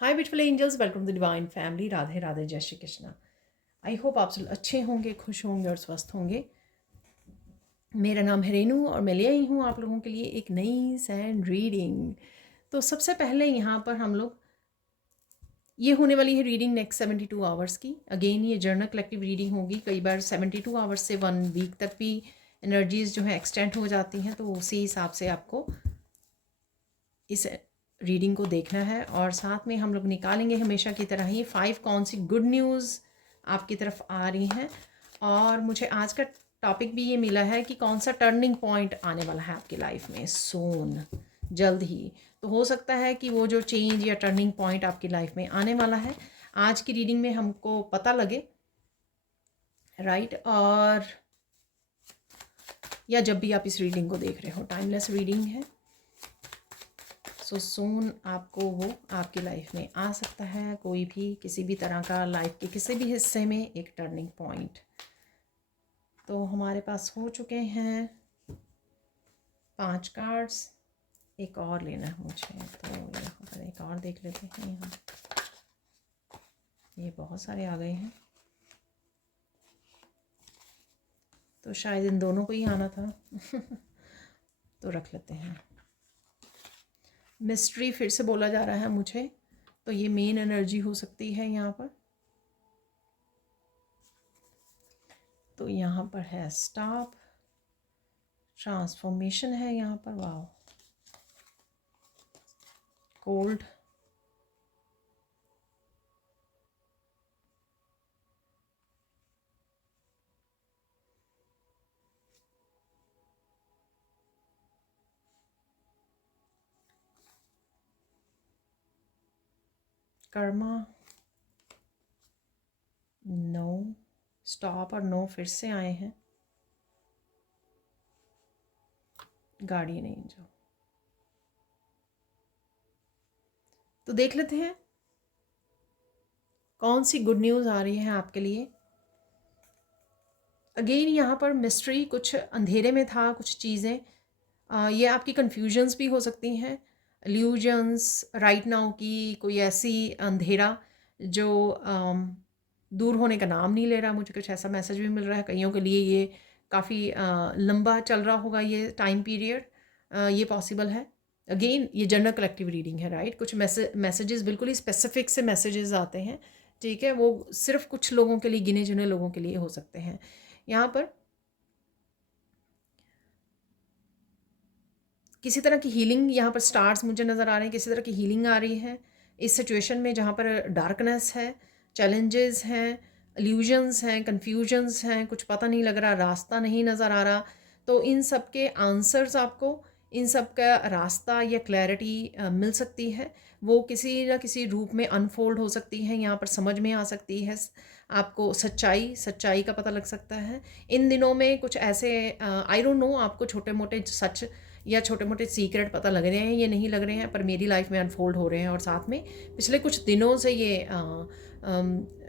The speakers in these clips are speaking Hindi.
Hi beautiful angels, welcome to divine family. Radhe Radhe, जय श्री कृष्णा। आई होप आप सब अच्छे होंगे, खुश होंगे और स्वस्थ होंगे। मेरा नाम है रेनू और मैं ले आई हूँ आप लोगों के लिए एक नई सैंड रीडिंग। तो सबसे पहले यहाँ पर हम लोग, ये होने वाली है रीडिंग नेक्स्ट 72 आवर्स की। अगेन ये जर्नल कलेक्टिव रीडिंग होगी। कई बार 72 आवर्स से 1 वीक तक भी एनर्जीज जो है एक्सटेंड हो जाती हैं, तो उसी हिसाब से आपको इस रीडिंग को देखना है। और साथ में हम लोग निकालेंगे हमेशा की तरह ही 5 कौन सी गुड न्यूज़ आपकी तरफ आ रही हैं। और मुझे आज का टॉपिक भी ये मिला है कि कौन सा टर्निंग पॉइंट आने वाला है आपकी लाइफ में सून, जल्द ही। तो हो सकता है कि वो जो चेंज या टर्निंग पॉइंट आपकी लाइफ में आने वाला है आज की रीडिंग में हमको पता लगे, राइट। और या जब भी आप इस रीडिंग को देख रहे हो, टाइमलेस रीडिंग है। सो सून आपको वो आपकी लाइफ में आ सकता है, कोई भी किसी भी तरह का लाइफ के किसी भी हिस्से में एक टर्निंग पॉइंट। तो हमारे पास हो चुके हैं 5 कार्ड्स। एक और लेना है मुझे, तो यहाँ पर एक और देख लेते हैं। यहाँ ये बहुत सारे आ गए हैं, तो शायद इन दोनों को ही आना था तो रख लेते हैं। मिस्ट्री फिर से बोला जा रहा है मुझे, तो ये मेन एनर्जी हो सकती है यहाँ पर। तो यहाँ पर है स्टॉप, ट्रांसफॉर्मेशन है यहाँ पर, wow, cold, karma, no, stop और नो फिर से आए हैं, गार्डियन एंजल। तो देख लेते हैं कौन सी गुड न्यूज़ आ रही है आपके लिए। अगेन यहाँ पर मिस्ट्री, कुछ अंधेरे में था कुछ चीज़ें। ये आपकी कन्फ्यूजन्स भी हो सकती हैं, इल्यूजन्स राइट नाउ की, कोई ऐसी अंधेरा जो दूर होने का नाम नहीं ले रहा। मुझे कुछ ऐसा मैसेज भी मिल रहा है, कईयों के लिए ये काफ़ी लंबा चल रहा होगा ये टाइम पीरियड, ये पॉसिबल है। अगेन ये जनरल कलेक्टिव रीडिंग है, राइट। कुछ मैसेजेस बिल्कुल ही स्पेसिफिक से मैसेजेस आते हैं, ठीक है। वो सिर्फ कुछ लोगों के लिए, गिने चुने लोगों के लिए हो सकते हैं। यहाँ पर किसी तरह की हीलिंग, यहाँ पर स्टार्स मुझे नज़र आ रहे हैं, किसी तरह की हीलिंग आ रही है इस सिचुएशन में जहाँ पर डार्कनेस है, चैलेंजेस हैं, इल्यूजन्स हैं, कन्फ्यूजन्स हैं, कुछ पता नहीं लग रहा, रास्ता नहीं नज़र आ रहा। तो इन सब के आंसर्स आपको, इन सब का रास्ता या क्लैरिटी मिल सकती है। वो किसी न किसी रूप में अनफोल्ड हो सकती है, यहाँ पर समझ में आ सकती है आपको। सच्चाई का पता लग सकता है इन दिनों में। कुछ ऐसे आई डोंट नो, आपको छोटे मोटे सच या छोटे मोटे सीक्रेट पता लग रहे हैं, ये नहीं लग रहे हैं, पर मेरी लाइफ में अनफोल्ड हो रहे हैं। और साथ में पिछले कुछ दिनों से ये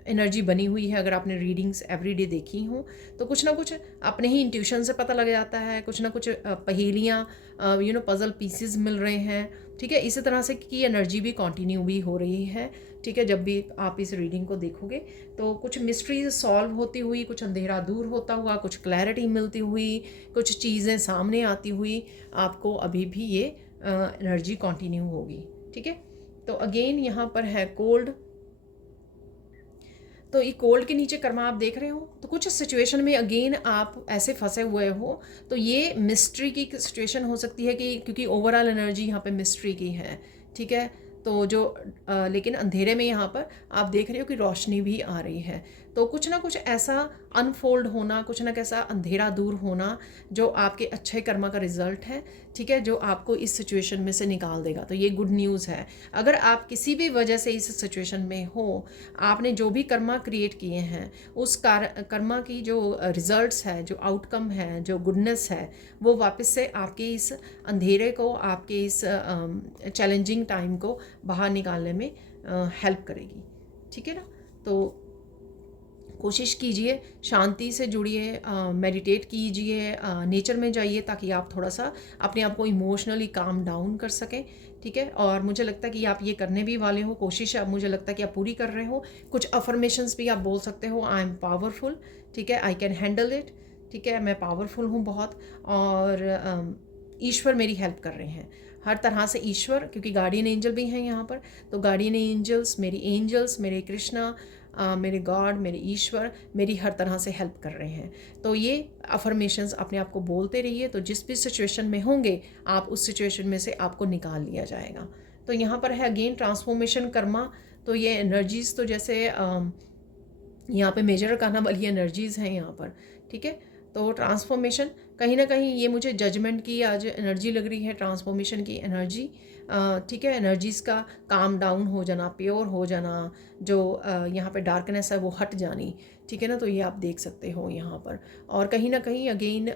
एनर्जी बनी हुई है। अगर आपने रीडिंग्स एवरीडे देखी हों तो कुछ ना कुछ अपने ही इंट्यूशन से पता लग जाता है, कुछ ना कुछ पहेलियाँ, पजल पीसेस मिल रहे हैं, ठीक है। इसी तरह से की एनर्जी भी कंटिन्यू भी हो रही है, ठीक है। जब भी आप इस रीडिंग को देखोगे तो कुछ मिस्ट्रीज सॉल्व होती हुई, कुछ अंधेरा दूर होता हुआ, कुछ क्लैरिटी मिलती हुई, कुछ चीज़ें सामने आती हुई आपको अभी भी ये एनर्जी कंटिन्यू होगी, ठीक है। तो अगेन यहाँ पर है कोल्ड। तो ये कोल्ड के नीचे कर्मा आप देख रहे हो, तो कुछ सिचुएशन में अगेन आप ऐसे फंसे हुए हो, तो ये मिस्ट्री की सिचुएशन हो सकती है कि क्योंकि ओवरऑल एनर्जी यहाँ पे मिस्ट्री की है, ठीक है। तो जो लेकिन अंधेरे में यहाँ पर आप देख रहे हो कि रोशनी भी आ रही है। तो कुछ ना कुछ ऐसा अनफोल्ड होना, कुछ ना कैसा अंधेरा दूर होना जो आपके अच्छे कर्मा का रिजल्ट है, ठीक है, जो आपको इस सिचुएशन में से निकाल देगा। तो ये गुड न्यूज़ है। अगर आप किसी भी वजह से इस सिचुएशन में हो, आपने जो भी कर्मा क्रिएट किए हैं उस कर्मा की जो रिजल्ट्स है, जो आउटकम है, जो गुडनेस है, वो वापस से आपके इस अंधेरे को, आपके इस चैलेंजिंग टाइम को बाहर निकालने में हेल्प करेगी, ठीक है ना। तो कोशिश कीजिए, शांति से जुड़िए, मेडिटेट कीजिए, नेचर में जाइए ताकि आप थोड़ा सा अपने आप को इमोशनली काम डाउन कर सकें, ठीक है। और मुझे लगता है कि आप ये करने भी वाले हो, कोशिश अब मुझे लगता है कि आप पूरी कर रहे हो। कुछ अफर्मेशंस भी आप बोल सकते हो, आई एम पावरफुल, ठीक है, आई कैन हैंडल इट, ठीक है, मैं पावरफुल हूँ बहुत, और ईश्वर मेरी हेल्प कर रहे हैं हर तरह से। ईश्वर, क्योंकि गार्डियन एंजल भी हैं यहाँ पर, तो गार्डियन एंजल्स, मेरे कृष्णा, मेरे गॉड, मेरे ईश्वर मेरी हर तरह से हेल्प कर रहे हैं। तो ये अफर्मेशंस अपने आप को बोलते रहिए, तो जिस भी सिचुएशन में होंगे आप उस सिचुएशन में से आपको निकाल लिया जाएगा। तो यहाँ पर है अगेन ट्रांसफॉर्मेशन कर्मा। तो ये एनर्जीज तो जैसे यहाँ पे मेजर करना वाली एनर्जीज़ हैं यहाँ पर, ठीक है। तो ट्रांसफॉर्मेशन कहीं ना कहीं ये मुझे जजमेंट की आज एनर्जी लग रही है, ट्रांसफॉर्मेशन की एनर्जी, ठीक है। एनर्जीज़ का काम डाउन हो जाना, प्योर हो जाना, जो यहाँ पे डार्कनेस है वो हट जानी, ठीक है ना। तो ये आप देख सकते हो यहाँ पर। और कहीं ना कहीं अगेन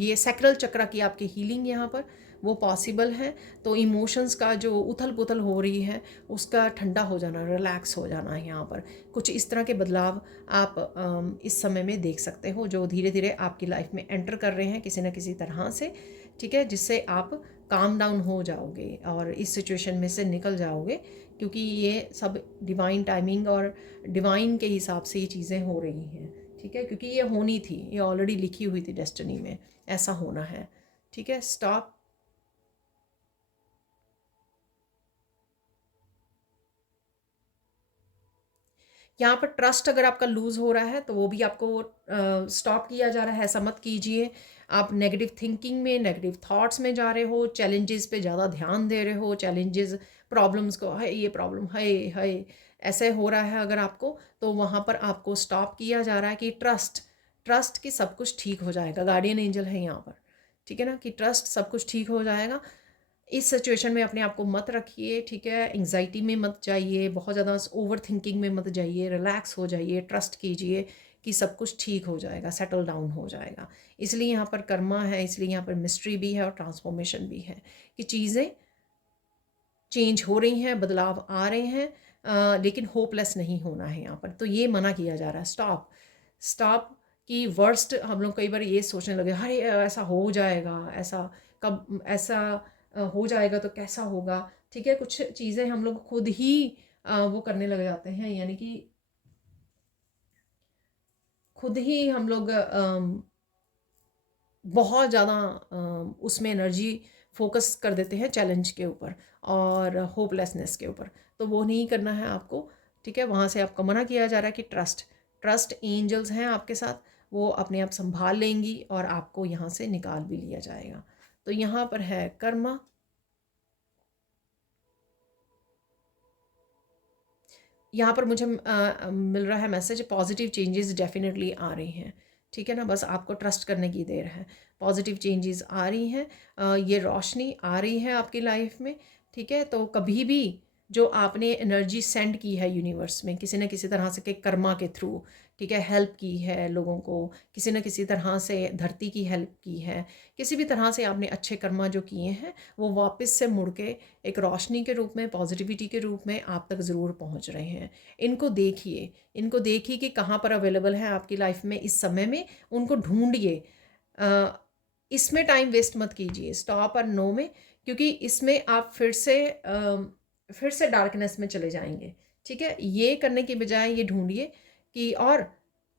ये सैक्रल चक्र की आपकी हीलिंग यहाँ पर वो पॉसिबल है। तो इमोशंस का जो उथल पुथल हो रही है उसका ठंडा हो जाना, रिलैक्स हो जाना है यहाँ पर। कुछ इस तरह के बदलाव आप इस समय में देख सकते हो जो धीरे धीरे आपकी लाइफ में एंटर कर रहे हैं किसी न किसी तरह से, ठीक है, जिससे आप काम डाउन हो जाओगे और इस सिचुएशन में से निकल जाओगे, क्योंकि ये सब डिवाइन टाइमिंग और डिवाइन के हिसाब से ये चीज़ें हो रही हैं, ठीक है, क्योंकि ये होनी थी, ये ऑलरेडी लिखी हुई थी डेस्टिनी में, ऐसा होना है, ठीक है। स्टॉप। यहाँ पर ट्रस्ट अगर आपका लूज़ हो रहा है तो वो भी आपको स्टॉप किया जा रहा है, ऐसा मत कीजिए। आप नेगेटिव थिंकिंग में, नेगेटिव थॉट्स में जा रहे हो, चैलेंजेस पे ज़्यादा ध्यान दे रहे हो, चैलेंजेस, प्रॉब्लम्स को, है ये प्रॉब्लम, है ऐसे हो रहा है अगर आपको, तो वहाँ पर आपको स्टॉप किया जा रहा है कि ट्रस्ट, ट्रस्ट कि सब कुछ ठीक हो जाएगा। गार्डियन एंजल है यहाँ पर, ठीक है ना, कि ट्रस्ट सब कुछ ठीक हो जाएगा। इस सिचुएशन में अपने आप को मत रखिए, ठीक है, एंग्जाइटी में मत जाइए, बहुत ज़्यादा ओवर थिंकिंग में मत जाइए, रिलैक्स हो जाइए, ट्रस्ट कीजिए कि सब कुछ ठीक हो जाएगा, सेटल डाउन हो जाएगा। इसलिए यहाँ पर कर्मा है, इसलिए यहाँ पर मिस्ट्री भी है और ट्रांसफॉर्मेशन भी है कि चीज़ें चेंज हो रही हैं, बदलाव आ रहे हैं, लेकिन होपलेस नहीं होना है यहाँ पर। तो ये मना किया जा रहा है, स्टॉप, स्टॉप। कि वर्स्ट हम लोग कई बार ये सोचने लगे, अरे ऐसा हो जाएगा, ऐसा कब, ऐसा हो जाएगा तो कैसा होगा, ठीक है। कुछ चीज़ें हम लोग खुद ही वो करने लग जाते हैं, यानी कि खुद ही हम लोग बहुत ज़्यादा उसमें एनर्जी फोकस कर देते हैं चैलेंज के ऊपर और होपलेसनेस के ऊपर। तो वो नहीं करना है आपको, ठीक है। वहाँ से आपको मना किया जा रहा है कि ट्रस्ट, ट्रस्ट एंजल्स हैं आपके साथ, वो अपने आप संभाल लेंगी और आपको यहाँ से निकाल भी लिया जाएगा। तो यहाँ पर है कर्मा। यहाँ पर मुझे मिल रहा है मैसेज, पॉजिटिव चेंजेस डेफिनेटली आ रही हैं, ठीक है ना। बस आपको ट्रस्ट करने की देर है, पॉजिटिव चेंजेस आ रही हैं, ये रोशनी आ रही है आपकी लाइफ में, ठीक है। तो कभी भी जो आपने एनर्जी सेंड की है यूनिवर्स में किसी न किसी तरह से के कर्मा के थ्रू, ठीक है, हेल्प की है लोगों को, किसी न किसी तरह से धरती की हेल्प की है, किसी भी तरह से आपने अच्छे कर्मा जो किए हैं वो वापस से मुड़ के एक रोशनी के रूप में, पॉजिटिविटी के रूप में आप तक ज़रूर पहुंच रहे हैं। इनको देखिए, इनको देखिए कि कहाँ पर अवेलेबल है आपकी लाइफ में इस समय में, उनको ढूंढिए। इसमें टाइम वेस्ट मत कीजिए, स्टॉप और नो में, क्योंकि इसमें आप फिर से डार्कनेस में चले जाएंगे, ठीक है। ये करने की बजाय ये ढूंढिए कि और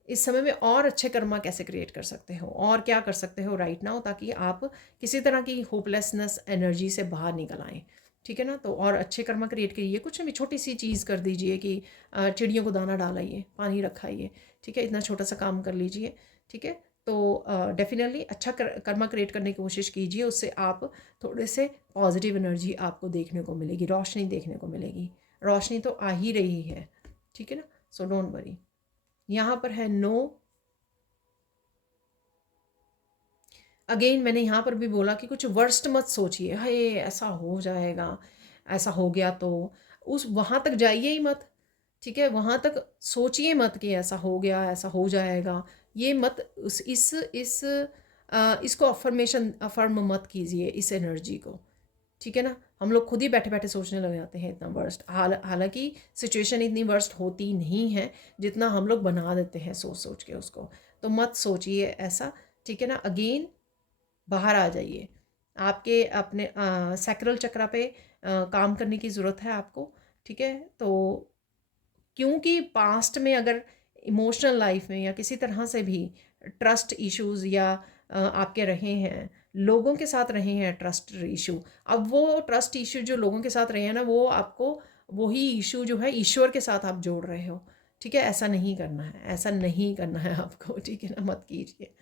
इस समय में और अच्छे कर्मा कैसे क्रिएट कर सकते हो और क्या कर सकते हो राइट नाउ, ताकि आप किसी तरह की होपलेसनेस एनर्जी से बाहर निकल आएँ, ठीक है ना। तो और अच्छे कर्मा क्रिएट करिए, कुछ भी छोटी सी चीज़ कर दीजिए कि चिड़ियों को दाना डालाइए, पानी रखाइए, ठीक है, इतना छोटा सा काम कर लीजिए, ठीक है। तो डेफिनेटली अच्छा कर्मा क्रिएट करने की कोशिश कीजिए, उससे आप थोड़े से पॉजिटिव एनर्जी आपको देखने को मिलेगी, रोशनी देखने को मिलेगी, रोशनी तो आ ही रही है, ठीक है ना। So don't worry. यहाँ पर है नो। अगेन मैंने यहाँ पर भी बोला कि कुछ वर्स्ट मत सोचिए, हाय ऐसा हो जाएगा, ऐसा हो गया तो उस वहाँ तक जाइए ही मत, ठीक है। वहाँ तक सोचिए मत कि ऐसा हो गया, ऐसा हो जाएगा, ये मत उस इसको अफर्म मत कीजिए इस एनर्जी को, ठीक है ना। हम लोग खुद ही बैठे बैठे सोचने लग जाते हैं इतना वर्स्ट, हालांकि सिचुएशन इतनी वर्स्ट होती नहीं है जितना हम लोग बना देते हैं सोच सोच के उसको। तो मत सोचिए ऐसा, ठीक है ना। अगेन बाहर आ जाइए, आपके अपने सैक्रल चक्र पे काम करने की ज़रूरत है आपको, ठीक है। तो क्योंकि पास्ट में अगर इमोशनल लाइफ में या किसी तरह से भी ट्रस्ट इश्यूज या आपके रहे हैं, लोगों के साथ रहे हैं ट्रस्ट इशू, अब वो ट्रस्ट इशू जो लोगों के साथ रहे हैं ना, वो आपको वही इशू जो है ईश्वर के साथ आप जोड़ रहे हो, ठीक है। ऐसा नहीं करना है, ऐसा नहीं करना है आपको, ठीक है ना, मत कीजिए।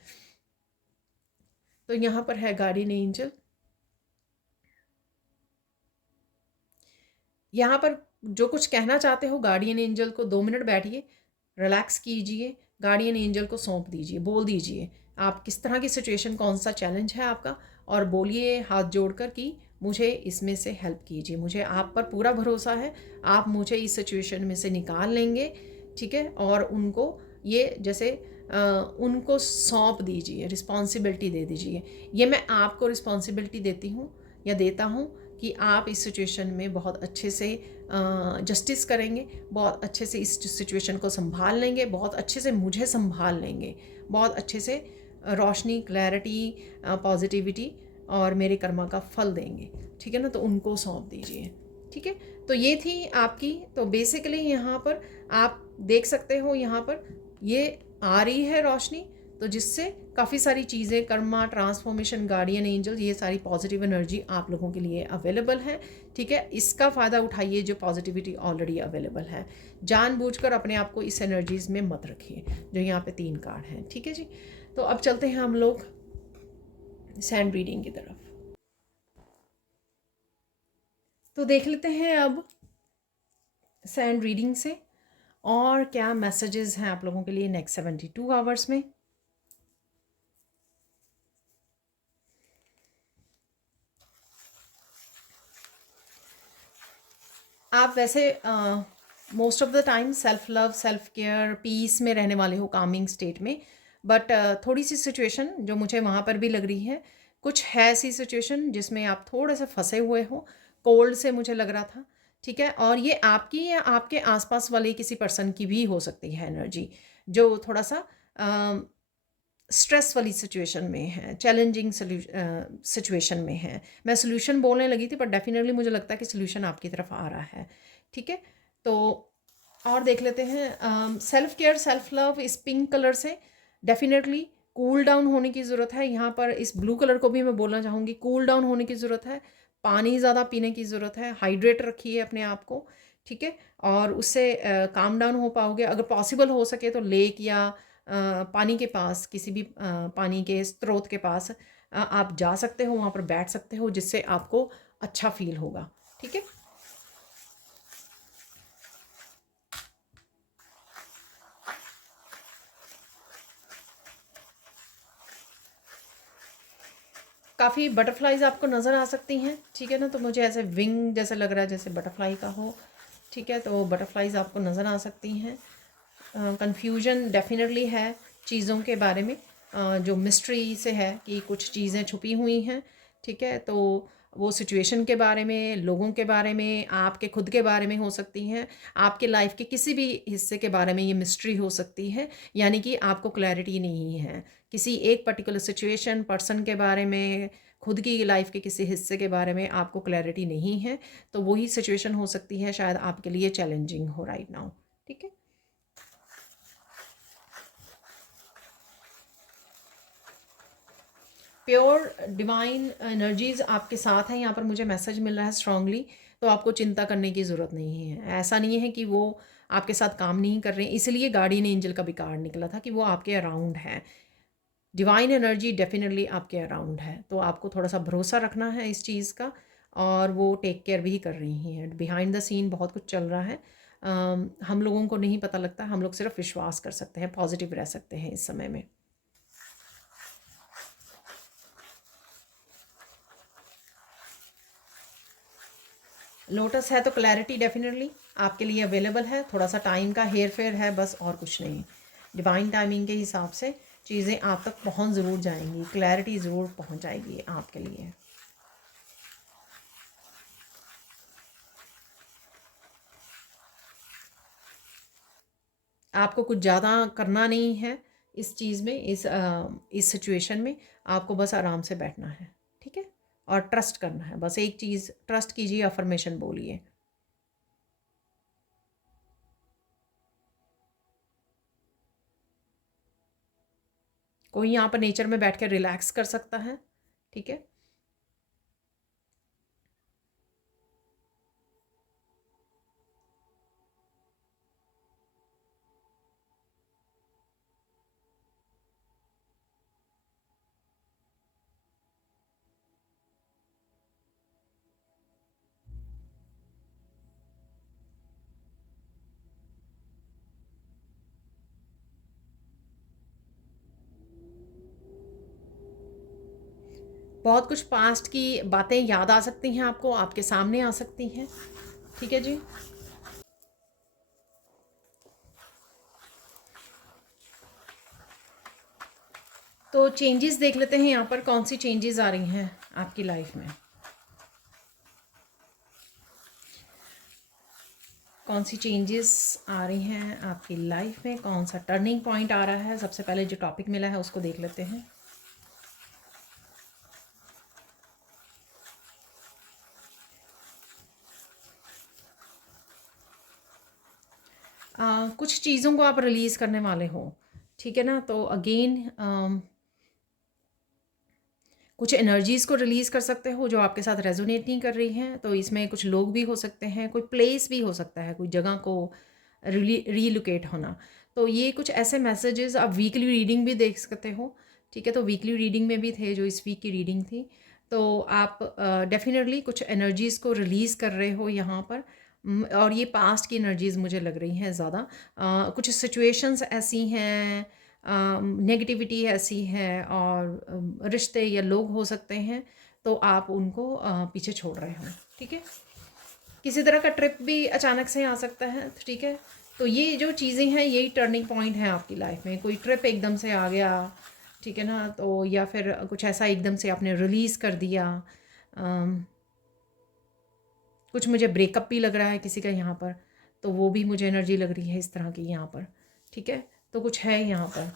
तो यहाँ पर है गार्डियन एंजल। यहाँ पर जो कुछ कहना चाहते हो गार्डियन एंजल को 2 मिनट बैठिए, रिलैक्स कीजिए, गार्डियन एंजल को सौंप दीजिए, बोल दीजिए आप किस तरह की सिचुएशन, कौन सा चैलेंज है आपका, और बोलिए हाथ जोड़कर कि मुझे इसमें से हेल्प कीजिए, मुझे आप पर पूरा भरोसा है, आप मुझे इस सिचुएशन में से निकाल लेंगे, ठीक है। और उनको ये जैसे उनको सौंप दीजिए, रिस्पॉन्सिबिलिटी दे दीजिए, ये मैं आपको रिस्पॉन्सिबिलिटी देती हूँ या देता हूँ कि आप इस सिचुएशन में बहुत अच्छे से जस्टिस करेंगे, बहुत अच्छे से इस सिचुएशन को संभाल लेंगे, बहुत अच्छे से मुझे संभाल लेंगे, बहुत अच्छे से रोशनी, क्लैरिटी, पॉजिटिविटी और मेरे कर्मा का फल देंगे, ठीक है ना। तो उनको सौंप दीजिए, ठीक है। तो ये थी आपकी, तो बेसिकली यहाँ पर आप देख सकते हो, यहाँ पर ये आ रही है रोशनी, तो जिससे काफ़ी सारी चीज़ें, कर्मा, ट्रांसफॉर्मेशन, गार्डियन एंजल, ये सारी पॉजिटिव एनर्जी आप लोगों के लिए अवेलेबल है, ठीक है। इसका फ़ायदा उठाइए जो पॉजिटिविटी ऑलरेडी अवेलेबल है, जानबूझकर अपने आप को इस एनर्जीज़ में मत रखिए। जो यहाँ पे 3 कार्ड हैं, ठीक है जी। तो अब चलते हैं हम लोग सैंड रीडिंग की तरफ। तो देख लेते हैं अब सैंड रीडिंग से और क्या मैसेजेस हैं आप लोगों के लिए नेक्स्ट 72 आवर्स में। आप वैसे most of the time self love, self care, peace में रहने वाले हो, कामिंग स्टेट में, बट थोड़ी सी सिचुएशन जो मुझे वहाँ पर भी लग रही है, कुछ है ऐसी सिचुएशन जिसमें आप थोड़े से फंसे हुए हो, कोल्ड से मुझे लग रहा था, ठीक है। और ये आपकी या आपके आसपास वाले किसी पर्सन की भी हो सकती है एनर्जी, जो थोड़ा सा स्ट्रेस वाली सिचुएशन में है, चैलेंजिंग सिचुएशन में है। मैं सोल्यूशन बोलने लगी थी, पर डेफिनेटली मुझे लगता है कि सोल्यूशन आपकी तरफ आ रहा है, ठीक है। तो और देख लेते हैं सेल्फ केयर, सेल्फ लव, इस पिंक कलर से डेफिनेटली कूल डाउन होने की ज़रूरत है। यहाँ पर इस ब्लू कलर को भी मैं बोलना चाहूँगी, कूल डाउन होने की ज़रूरत है, पानी ज़्यादा पीने की ज़रूरत है, हाइड्रेट रखिए अपने आप को, ठीक है। और उससे काम डाउन हो पाओगे। अगर पॉसिबल हो सके तो लेक या पानी के पास, किसी भी पानी के स्रोत के पास आप जा सकते हो, वहाँ पर बैठ सकते हो, जिससे आपको अच्छा फील होगा, ठीक है। काफ़ी बटरफ्लाइज आपको नज़र आ सकती हैं, ठीक है ना। तो मुझे ऐसे विंग जैसे लग रहा है, जैसे बटरफ्लाई का हो, ठीक है। तो बटरफ्लाइज आपको नज़र आ सकती हैं। कंफ्यूजन डेफिनेटली है चीज़ों के बारे में, जो मिस्ट्री से है कि कुछ चीज़ें छुपी हुई हैं, ठीक है। तो वो सिचुएशन के बारे में, लोगों के बारे में, आपके खुद के बारे में हो सकती हैं, आपके लाइफ के किसी भी हिस्से के बारे में ये मिस्ट्री हो सकती है, यानी कि आपको क्लैरिटी नहीं है किसी एक पर्टिकुलर सिचुएशन, पर्सन के बारे में, खुद की लाइफ के किसी हिस्से के बारे में आपको क्लैरिटी नहीं है। तो वही सिचुएशन हो सकती है, शायद आपके लिए चैलेंजिंग हो राइट नाउ, ठीक है। प्योर डिवाइन एनर्जीज आपके साथ हैं, यहाँ पर मुझे मैसेज मिल रहा है स्ट्रांगली। तो आपको चिंता करने की ज़रूरत नहीं है, ऐसा नहीं है कि वो आपके साथ काम नहीं कर रहे हैं, इसलिए गार्डियन एंजल का भी कार्ड निकला था कि वो आपके अराउंड है। डिवाइन एनर्जी डेफिनेटली आपके अराउंड है, तो आपको थोड़ा सा भरोसा रखना है इस चीज़ का, और वो टेक केयर भी कर रही हैं। बिहाइंड द सीन बहुत कुछ चल रहा है, हम लोगों को नहीं पता लगता, हम लोग सिर्फ विश्वास कर सकते हैं, पॉजिटिव रह सकते हैं इस समय में। लोटस है तो क्लैरिटी डेफिनेटली आपके लिए अवेलेबल है, थोड़ा सा टाइम का हेर फेर है बस, और कुछ नहीं। डिवाइन टाइमिंग के हिसाब से चीज़ें आप तक पहुंच ज़रूर जाएंगी, क्लैरिटी ज़रूर पहुंच जाएगी आपके लिए। आपको कुछ ज़्यादा करना नहीं है इस चीज़ में, इस सिचुएशन में आपको बस आराम से बैठना है, ठीक है। और ट्रस्ट करना है। बस एक चीज़ ट्रस्ट कीजिए, अफर्मेशन बोलिए। कोई यहाँ पर नेचर में बैठ कर रिलैक्स कर सकता है, ठीक है। बहुत कुछ पास्ट की बातें याद आ सकती हैं आपको, आपके सामने आ सकती हैं, ठीक है जी। तो चेंजेस देख लेते हैं यहाँ पर, कौन सी चेंजेस आ रही हैं आपकी लाइफ में, कौन सी चेंजेस आ रही हैं आपकी लाइफ में, कौन सा टर्निंग पॉइंट आ रहा है। सबसे पहले जो टॉपिक मिला है उसको देख लेते हैं। कुछ चीज़ों को आप रिलीज़ करने वाले हो, ठीक है ना। तो अगेन कुछ एनर्जीज़ को रिलीज़ कर सकते हो जो आपके साथ रेजोनेट नहीं कर रही हैं। तो इसमें कुछ लोग भी हो सकते हैं, कोई प्लेस भी हो सकता है, कोई जगह को रीलोकेट होना। तो ये कुछ ऐसे मैसेजेस आप वीकली रीडिंग भी देख सकते हो, ठीक है। तो वीकली रीडिंग में भी थे जो इस वीक की रीडिंग थी। तो आप डेफिनेटली कुछ एनर्जीज़ को रिलीज़ कर रहे हो यहाँ पर। और ये पास्ट की एनर्जीज़ मुझे लग रही हैं ज़्यादा। कुछ सिचुएशंस ऐसी हैं, नेगेटिविटी ऐसी है, और रिश्ते या लोग हो सकते हैं, तो आप उनको पीछे छोड़ रहे हो, ठीक है। किसी तरह का ट्रिप भी अचानक से आ सकता है, ठीक है। तो ये जो चीज़ें हैं यही टर्निंग पॉइंट है आपकी लाइफ में। कोई ट्रिप एकदम से आ गया, ठीक है ना, तो या फिर कुछ ऐसा एकदम से आपने रिलीज़ कर दिया। कुछ मुझे ब्रेकअप भी लग रहा है किसी का यहाँ पर, तो वो भी मुझे एनर्जी लग रही है इस तरह की यहाँ पर, ठीक है। तो कुछ है यहाँ पर।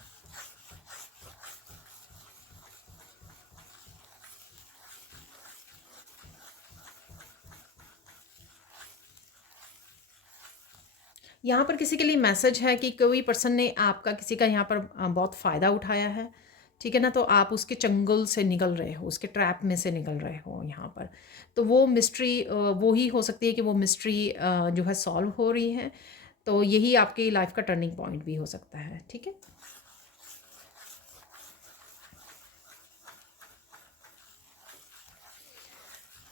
यहाँ पर किसी के लिए मैसेज है कि कोई पर्सन ने आपका, किसी का यहाँ पर बहुत फ़ायदा उठाया है, ठीक है ना। तो आप उसके चंगुल से निकल रहे हो, उसके ट्रैप में से निकल रहे हो यहाँ पर। तो वो मिस्ट्री वो ही हो सकती है कि वो मिस्ट्री जो है सॉल्व हो रही है। तो यही आपकी लाइफ का टर्निंग पॉइंट भी हो सकता है, ठीक है।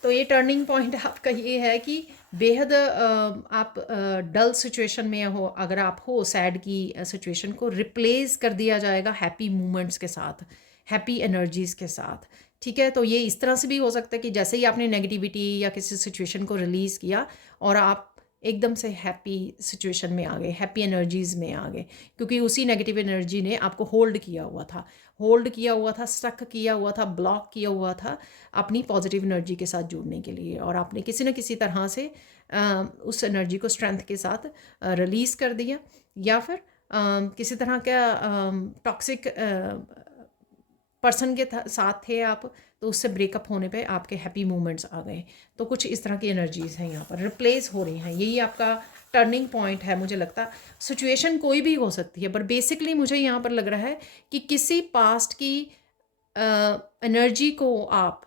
तो ये टर्निंग पॉइंट आपका ये है कि बेहद आप डल सिचुएशन में हो, अगर आप हो सैड की सिचुएशन को रिप्लेस कर दिया जाएगा हैप्पी मोमेंट्स के साथ, हैप्पी एनर्जीज़ के साथ, ठीक है। तो ये इस तरह से भी हो सकता है कि जैसे ही आपने नेगेटिविटी या किसी सिचुएशन को रिलीज़ किया और आप एकदम से हैप्पी सिचुएशन में आ गए, हैप्पी एनर्जीज़ में आ गए, क्योंकि उसी नेगेटिव एनर्जी ने आपको होल्ड किया हुआ था, होल्ड किया हुआ था, स्टक किया हुआ था, ब्लॉक किया हुआ था अपनी पॉजिटिव एनर्जी के साथ जुड़ने के लिए। और आपने किसी न किसी तरह से उस एनर्जी को स्ट्रेंथ के साथ रिलीज़ कर दिया, या फिर किसी तरह का टॉक्सिक पर्सन के साथ थे आप, तो उससे ब्रेकअप होने पे आपके हैप्पी मोमेंट्स आ गए। तो कुछ इस तरह की एनर्जीज़ हैं यहाँ पर, रिप्लेस हो रही हैं। यही आपका टर्निंग पॉइंट है। मुझे लगता है सिचुएशन कोई भी हो सकती है, पर बेसिकली मुझे यहाँ पर लग रहा है कि किसी पास्ट की एनर्जी को आप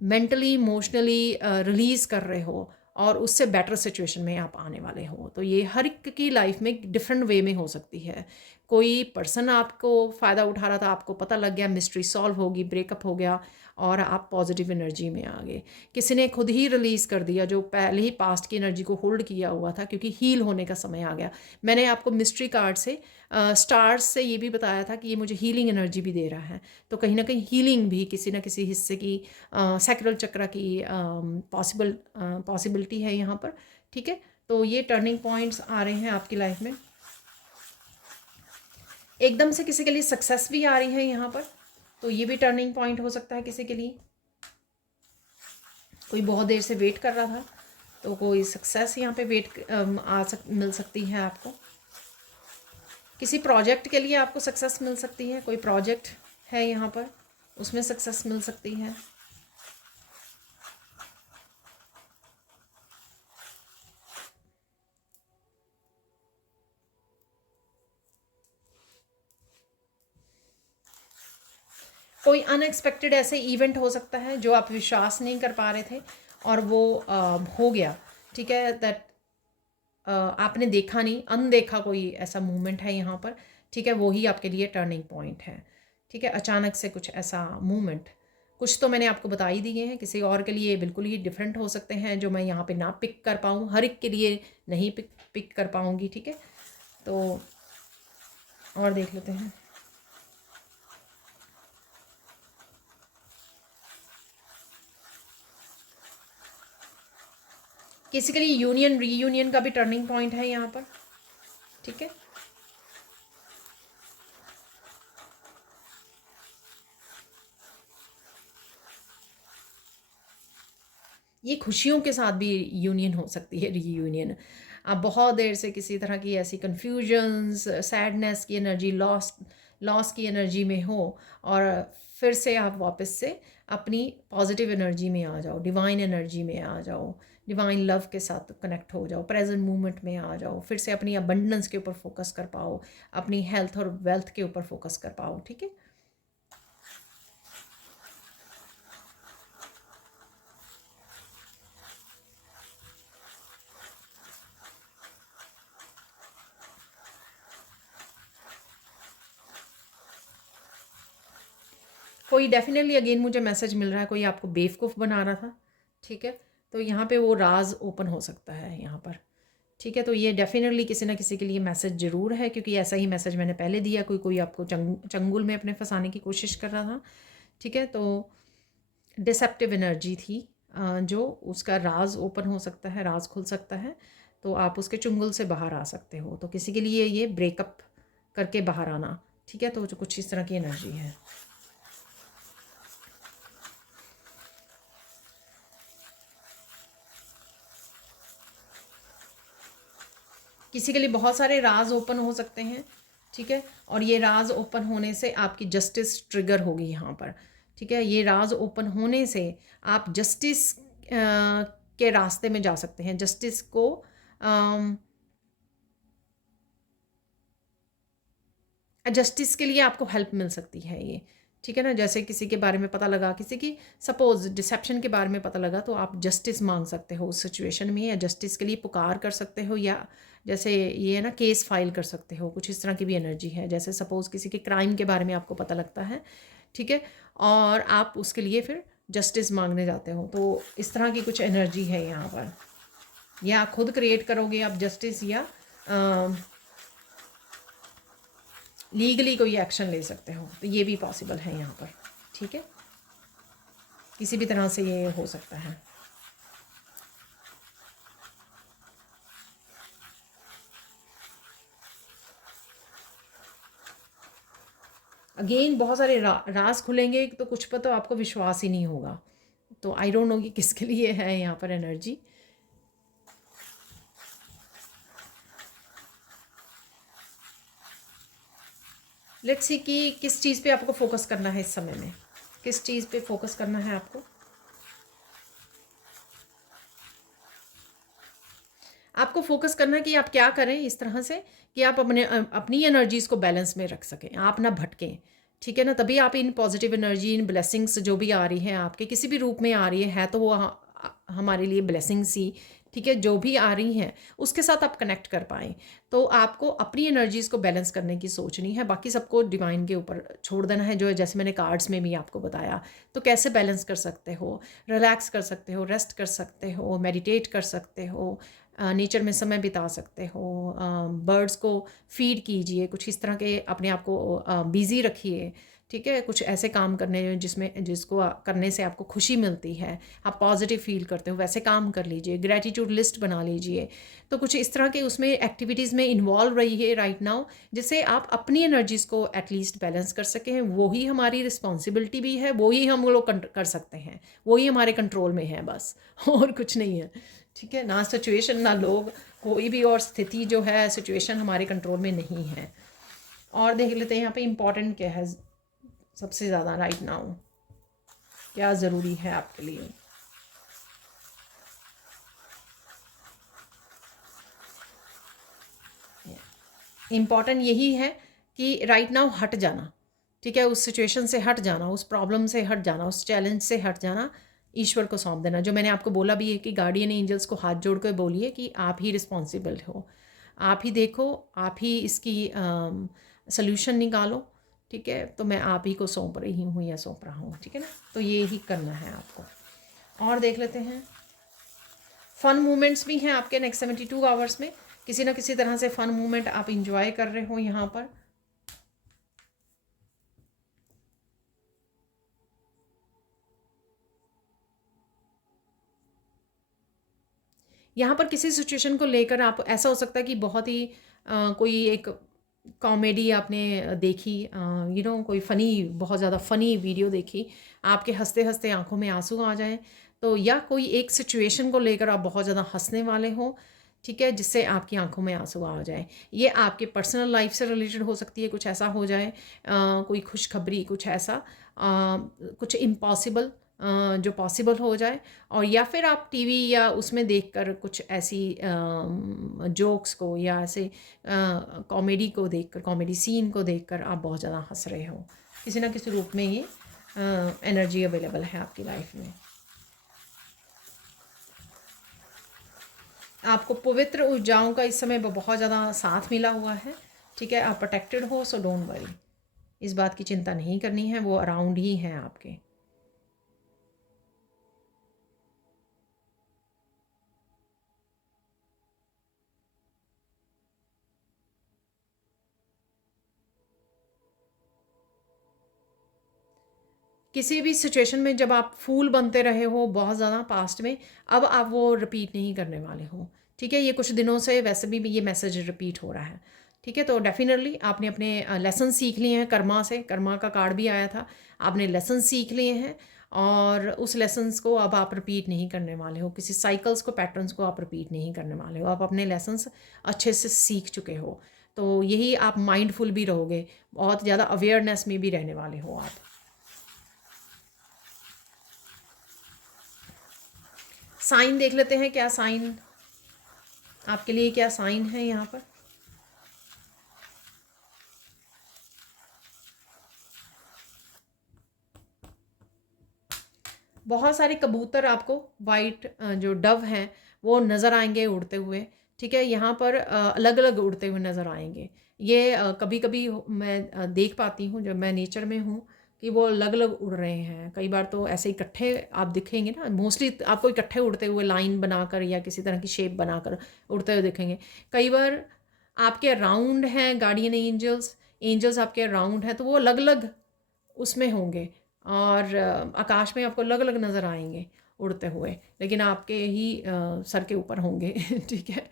मेंटली इमोशनली रिलीज़ कर रहे हो, और उससे बेटर सिचुएशन में आप आने वाले हो। तो ये हर एक की लाइफ में डिफरेंट वे में हो सकती है। कोई पर्सन आपको फ़ायदा उठा रहा था, आपको पता लग गया, मिस्ट्री सॉल्व होगी, ब्रेकअप हो गया और आप पॉजिटिव एनर्जी में आ गए। किसी ने खुद ही रिलीज़ कर दिया जो पहले ही पास्ट की एनर्जी को होल्ड किया हुआ था, क्योंकि हील होने का समय आ गया। मैंने आपको मिस्ट्री कार्ड से स्टार्स से ये भी बताया था कि ये मुझे हीलिंग एनर्जी भी दे रहा है। तो कहीं ना कहीं हीलिंग भी किसी न किसी हिस्से की सैक्रल चक्र की पॉसिबिलिटी है यहाँ पर, ठीक है। तो ये टर्निंग पॉइंट्स आ रहे हैं आपकी लाइफ में। एकदम से किसी के लिए सक्सेस भी आ रही है यहाँ पर, तो ये भी टर्निंग पॉइंट हो सकता है किसी के लिए। कोई बहुत देर से वेट कर रहा था, तो कोई सक्सेस यहाँ पे मिल सकती है आपको। किसी प्रोजेक्ट के लिए आपको सक्सेस मिल सकती है, कोई प्रोजेक्ट है यहाँ पर, उसमें सक्सेस मिल सकती है। कोई अनएक्सपेक्टेड ऐसे इवेंट हो सकता है जो आप विश्वास नहीं कर पा रहे थे और वो हो गया, ठीक है, दैट आपने देखा नहीं, अनदेखा कोई ऐसा मूवमेंट है यहाँ पर, ठीक है, वो ही आपके लिए टर्निंग पॉइंट है, ठीक है। अचानक से कुछ ऐसा मूवमेंट, कुछ तो मैंने आपको बता ही दिए हैं, किसी और के लिए बिल्कुल ही डिफरेंट हो सकते हैं जो मैं यहाँ पे ना पिक कर पाऊँ, हर एक के लिए नहीं पिक कर पाऊँगी, ठीक है। तो और देख लेते हैं। किसी के लिए यूनियन रीयूनियन का भी टर्निंग पॉइंट है यहाँ पर, ठीक है। ये खुशियों के साथ भी यूनियन हो सकती है, रीयूनियन। आप बहुत देर से किसी तरह की ऐसी कन्फ्यूजन्स, सैडनेस की एनर्जी, लॉस की एनर्जी में हो और फिर से आप वापस से अपनी पॉजिटिव एनर्जी में आ जाओ, डिवाइन एनर्जी में आ जाओ, डिवाइन लव के साथ कनेक्ट हो जाओ, प्रेजेंट मूवमेंट में आ जाओ, फिर से अपनी अबंडेंस के ऊपर फोकस कर पाओ, अपनी हेल्थ और वेल्थ के ऊपर फोकस कर पाओ, ठीक है। कोई डेफिनेटली अगेन मुझे मैसेज मिल रहा है, कोई आपको बेवकूफ़ बना रहा था, ठीक है। तो यहाँ पे वो राज ओपन हो सकता है यहाँ पर, ठीक है। तो ये डेफिनेटली किसी ना किसी के लिए मैसेज ज़रूर है, क्योंकि ऐसा ही मैसेज मैंने पहले दिया, कोई आपको चंगुल में अपने फंसाने की कोशिश कर रहा था, ठीक है। तो डिसेप्टिव एनर्जी थी, जो उसका राज ओपन हो सकता है, राज खुल सकता है, तो आप उसके चुंगल से बाहर आ सकते हो। तो किसी के लिए ये ब्रेकअप करके बाहर आना, ठीक है। तो जो कुछ इस तरह की एनर्जी है। किसी के लिए बहुत सारे राज ओपन हो सकते हैं, ठीक है। और ये राज ओपन होने से आपकी जस्टिस ट्रिगर होगी यहाँ पर, ठीक है। ये राज ओपन होने से आप जस्टिस के रास्ते में जा सकते हैं, जस्टिस को जस्टिस के लिए आपको हेल्प मिल सकती है ये, ठीक है ना। जैसे किसी के बारे में पता लगा, किसी की सपोज डिसेप्शन के बारे में पता लगा, तो आप जस्टिस मांग सकते हो उस सिचुएशन में, या जस्टिस के लिए पुकार कर सकते हो, या जैसे ये है ना केस फाइल कर सकते हो, कुछ इस तरह की भी एनर्जी है। जैसे सपोज़ किसी के क्राइम के बारे में आपको पता लगता है, ठीक है, और आप उसके लिए फिर जस्टिस मांगने जाते हो, तो इस तरह की कुछ एनर्जी है यहाँ पर। या खुद क्रिएट करोगे आप जस्टिस, या लीगली कोई एक्शन ले सकते हो, तो ये भी पॉसिबल है यहाँ पर, ठीक है। किसी भी तरह से ये हो सकता है। अगेन बहुत सारे राज खुलेंगे, तो कुछ पर तो आपको विश्वास ही नहीं होगा, तो आई डोंट नो कि किसके लिए है यहाँ पर एनर्जी। लेट्स सी कि किस चीज़ पे आपको फोकस करना है इस समय में, किस चीज़ पे फोकस करना है आपको। आपको फोकस करना है कि आप क्या करें इस तरह से कि आप अपनी एनर्जीज़ को बैलेंस में रख सकें, आप ना भटकें, ठीक है ना। तभी आप in positive energy, in blessings जो भी आ रही हैं आपके किसी भी रूप में आ रही है तो वो हमारे लिए ब्लेसिंग्स ही, ठीक है, जो भी आ रही हैं उसके साथ आप कनेक्ट कर पाएँ। तो आपको अपनी एनर्जीज़ को बैलेंस करने की सोचनी है, बाकी सबको डिवाइन के ऊपर छोड़ देना है, जो जैसे मैंने कार्ड्स में भी आपको बताया। तो कैसे बैलेंस कर सकते हो, रिलैक्स कर सकते हो, रेस्ट कर सकते हो, मेडिटेट कर सकते हो, नेचर में समय बिता सकते हो, बर्ड्स को फीड कीजिए, कुछ इस तरह के अपने आप को बिज़ी रखिए, ठीक है। कुछ ऐसे काम करने जिसको करने से आपको खुशी मिलती है, आप पॉजिटिव फील करते हो, वैसे काम कर लीजिए, ग्रेटिट्यूड लिस्ट बना लीजिए। तो कुछ इस तरह के उसमें एक्टिविटीज़ में इन्वॉल्व रहिए राइट नाउ, जिससे आप अपनी एनर्जीज़ को एटलीस्ट बैलेंस कर सकें। वो ही हमारी रिस्पॉन्सिबिलिटी भी है, वो ही हम लोग कर सकते हैं, वो ही हमारे कंट्रोल में है बस, और कुछ नहीं है, ठीक है ना। सिचुएशन ना लोग, कोई भी और स्थिति जो है, सिचुएशन हमारे कंट्रोल में नहीं है। और देख लेते हैं यहाँ पे इम्पॉर्टेंट क्या है सबसे ज़्यादा राइट नाउ, क्या ज़रूरी है आपके लिए। इम्पॉर्टेंट यही है कि राइट नाउ हट जाना, ठीक है, उस सिचुएशन से हट जाना, उस प्रॉब्लम से हट जाना, उस चैलेंज से हट जाना, ईश्वर को सौंप देना। जो मैंने आपको बोला भी है कि गार्डियन एंजल्स को हाथ जोड़ कर बोलिए कि आप ही रिस्पॉन्सिबल हो, आप ही देखो, आप ही इसकी सल्यूशन निकालो। ठीक है, तो मैं आप ही को सौंप रही हूँ या सौंप रहा हूँ। ठीक है ना, तो ये ही करना है आपको। और देख लेते हैं, फ़न मोमेंट्स भी हैं आपके नेक्स्ट 72 आवर्स में। किसी ना किसी तरह से फ़न मोमेंट आप इंजॉय कर रहे हो यहाँ पर। यहाँ पर किसी सिचुएशन को लेकर आप, ऐसा हो सकता है कि बहुत ही कोई एक कॉमेडी आपने देखी, कोई फ़नी, बहुत ज़्यादा फ़नी वीडियो देखी, आपके हँसते हँसते आंखों में आंसू आ जाएं, तो या कोई एक सिचुएशन को लेकर आप बहुत ज़्यादा हंसने वाले हो, ठीक है, जिससे आपकी आंखों में आंसू आ जाए। ये आपके पर्सनल लाइफ से रिलेटेड हो सकती है, कुछ ऐसा हो जाए, कोई खुशखबरी, कुछ ऐसा, कुछ इम्पॉसिबल जो पॉसिबल हो जाए। और या फिर आप टीवी या उसमें देखकर कुछ ऐसी जोक्स को या ऐसे कॉमेडी को देखकर, कॉमेडी सीन को देखकर आप बहुत ज़्यादा हंस रहे हो। किसी ना किसी रूप में ये एनर्जी अवेलेबल है आपकी लाइफ में। आपको पवित्र ऊर्जाओं का इस समय बहुत ज़्यादा साथ मिला हुआ है। ठीक है, आप प्रोटेक्टेड हो, सो डोंट वरी, इस बात की चिंता नहीं करनी है, वो अराउंड ही हैं आपके। किसी भी सिचुएशन में जब आप फूल बनते रहे हो बहुत ज़्यादा पास्ट में, अब आप वो रिपीट नहीं करने वाले हो। ठीक है, ये कुछ दिनों से वैसे भी ये मैसेज रिपीट हो रहा है। ठीक है, तो डेफिनेटली आपने अपने लेसन सीख लिए हैं कर्मा से, कर्मा का कार्ड भी आया था, आपने लेसन सीख लिए हैं, और उस लेसन्स को अब आप रिपीट नहीं करने वाले हो, किसी साइकिल्स को, पैटर्न्स को आप रिपीट नहीं करने वाले हो, आप अपने लेसन्स अच्छे से सीख चुके हो। तो यही आप माइंडफुल भी रहोगे, बहुत ज़्यादा अवेयरनेस में भी रहने वाले हो आप। साइन देख लेते हैं, क्या साइन आपके लिए, क्या साइन है यहाँ पर। बहुत सारे कबूतर आपको वाइट जो डव हैं वो नज़र आएंगे उड़ते हुए। ठीक है, यहाँ पर अलग अलग उड़ते हुए नज़र आएंगे। ये कभी कभी मैं देख पाती हूँ जब मैं नेचर में हूँ कि वो अलग अलग उड़ रहे हैं। कई बार तो ऐसे इकट्ठे आप दिखेंगे ना, मोस्टली आपको इकट्ठे उड़ते हुए लाइन बनाकर या किसी तरह की शेप बनाकर उड़ते हुए दिखेंगे। कई बार आपके अराउंड हैं गार्डियन एंजल्स, एंजल्स आपके अराउंड हैं, तो वो अलग अलग उसमें होंगे, और आकाश में आपको अलग अलग नज़र आएंगे उड़ते हुए, लेकिन आपके ही सर के ऊपर होंगे। ठीक है,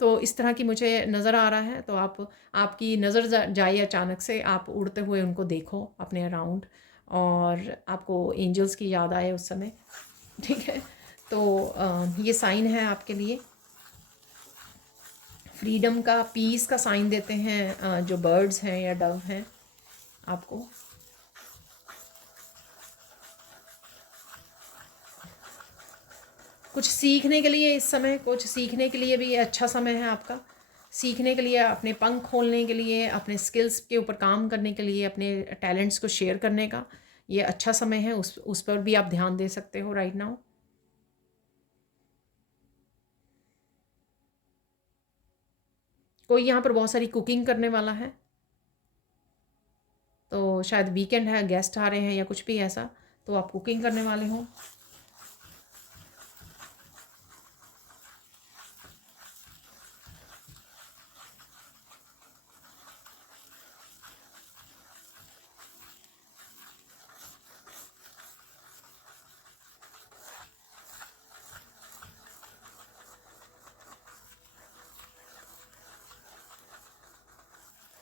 तो इस तरह की मुझे नज़र आ रहा है। तो आपकी नज़र जाए अचानक से, आप उड़ते हुए उनको देखो अपने अराउंड, और आपको एंजल्स की याद आए उस समय। ठीक है, तो ये साइन है आपके लिए। फ्रीडम का, पीस का साइन देते हैं जो बर्ड्स हैं या डव हैं आपको। कुछ सीखने के लिए इस समय, कुछ सीखने के लिए भी ये अच्छा समय है आपका, सीखने के लिए, अपने पंख खोलने के लिए, अपने स्किल्स के ऊपर काम करने के लिए, अपने टैलेंट्स को शेयर करने का ये अच्छा समय है। उस पर भी आप ध्यान दे सकते हो राइट नाउ। कोई यहाँ पर बहुत सारी कुकिंग करने वाला है, तो शायद वीकेंड है, गेस्ट आ रहे हैं या कुछ भी ऐसा, तो आप कुकिंग करने वाले हो।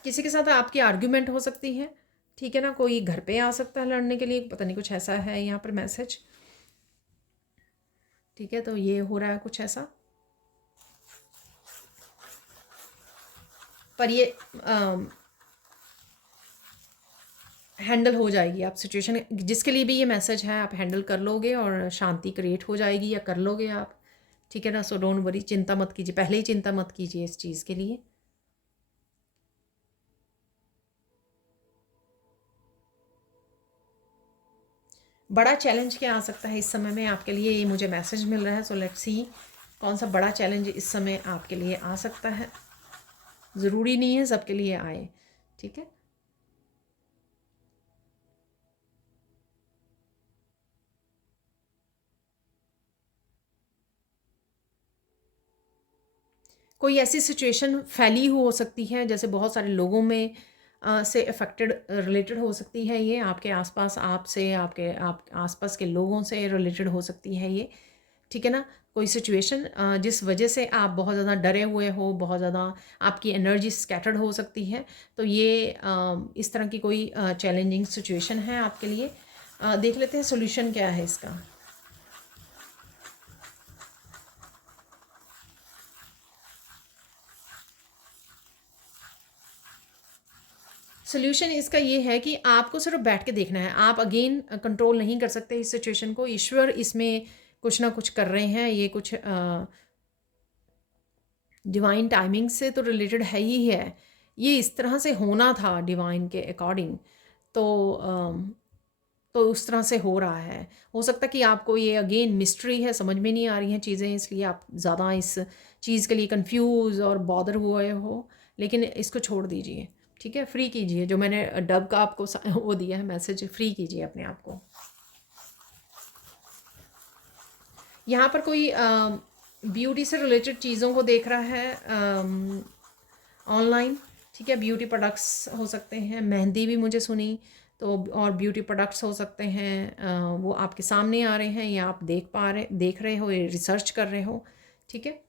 किसी के साथ आपकी आर्ग्यूमेंट हो सकती है। ठीक है ना, कोई घर पे आ सकता है लड़ने के लिए, पता नहीं कुछ ऐसा है यहाँ पर मैसेज। ठीक है, तो ये हो रहा है कुछ ऐसा, पर ये हैंडल हो जाएगी। आप सिचुएशन जिसके लिए भी ये मैसेज है आप हैंडल कर लोगे, और शांति क्रिएट हो जाएगी या कर लोगे आप। ठीक है ना, सो डोंट वरी, चिंता मत कीजिए, पहले ही चिंता मत कीजिए इस चीज़ के लिए। बड़ा चैलेंज क्या आ सकता है इस समय में आपके लिए, ये मुझे मैसेज मिल रहा है। सो लेट्स सी कौन सा बड़ा चैलेंज इस समय आपके लिए आ सकता है। ज़रूरी नहीं है सबके लिए आए, ठीक है। कोई ऐसी सिचुएशन फैली हो सकती है, जैसे बहुत सारे लोगों में से अफेक्टेड रिलेटेड हो सकती है ये, आपके आसपास आपसे, आपके आप आसपास के लोगों से रिलेटेड हो सकती है ये, ठीक है ना। कोई सिचुएशन जिस वजह से आप बहुत ज़्यादा डरे हुए हो, बहुत ज़्यादा आपकी एनर्जी स्कैटर्ड हो सकती है, तो ये इस तरह की कोई चैलेंजिंग सिचुएशन है आपके लिए। देख लेते हैं सोल्यूशन क्या है इसका। सोल्यूशन इसका ये है कि आपको सिर्फ बैठ के देखना है। आप अगेन कंट्रोल नहीं कर सकते इस सिचुएशन को, ईश्वर इसमें कुछ ना कुछ कर रहे हैं। ये कुछ डिवाइन टाइमिंग से तो रिलेटेड है ही है, ये इस तरह से होना था डिवाइन के अकॉर्डिंग। तो तो उस तरह से हो रहा है। हो सकता है कि आपको ये अगेन मिस्ट्री है, समझ में नहीं आ रही हैं चीज़ें, इसलिए आप ज़्यादा इस चीज़ के लिए कंफ्यूज और बॉदर हुए हो, लेकिन इसको छोड़ दीजिए, ठीक है। फ्री कीजिए, जो मैंने डब का आपको वो दिया है मैसेज, फ्री कीजिए अपने आप को। यहाँ पर कोई ब्यूटी से रिलेटेड चीज़ों को देख रहा है ऑनलाइन, ठीक है। ब्यूटी प्रोडक्ट्स हो सकते हैं, मेहंदी भी मुझे सुनी, तो और ब्यूटी प्रोडक्ट्स हो सकते हैं, वो आपके सामने आ रहे हैं या आप देख रहे हो, ये रिसर्च कर रहे हो, ठीक है।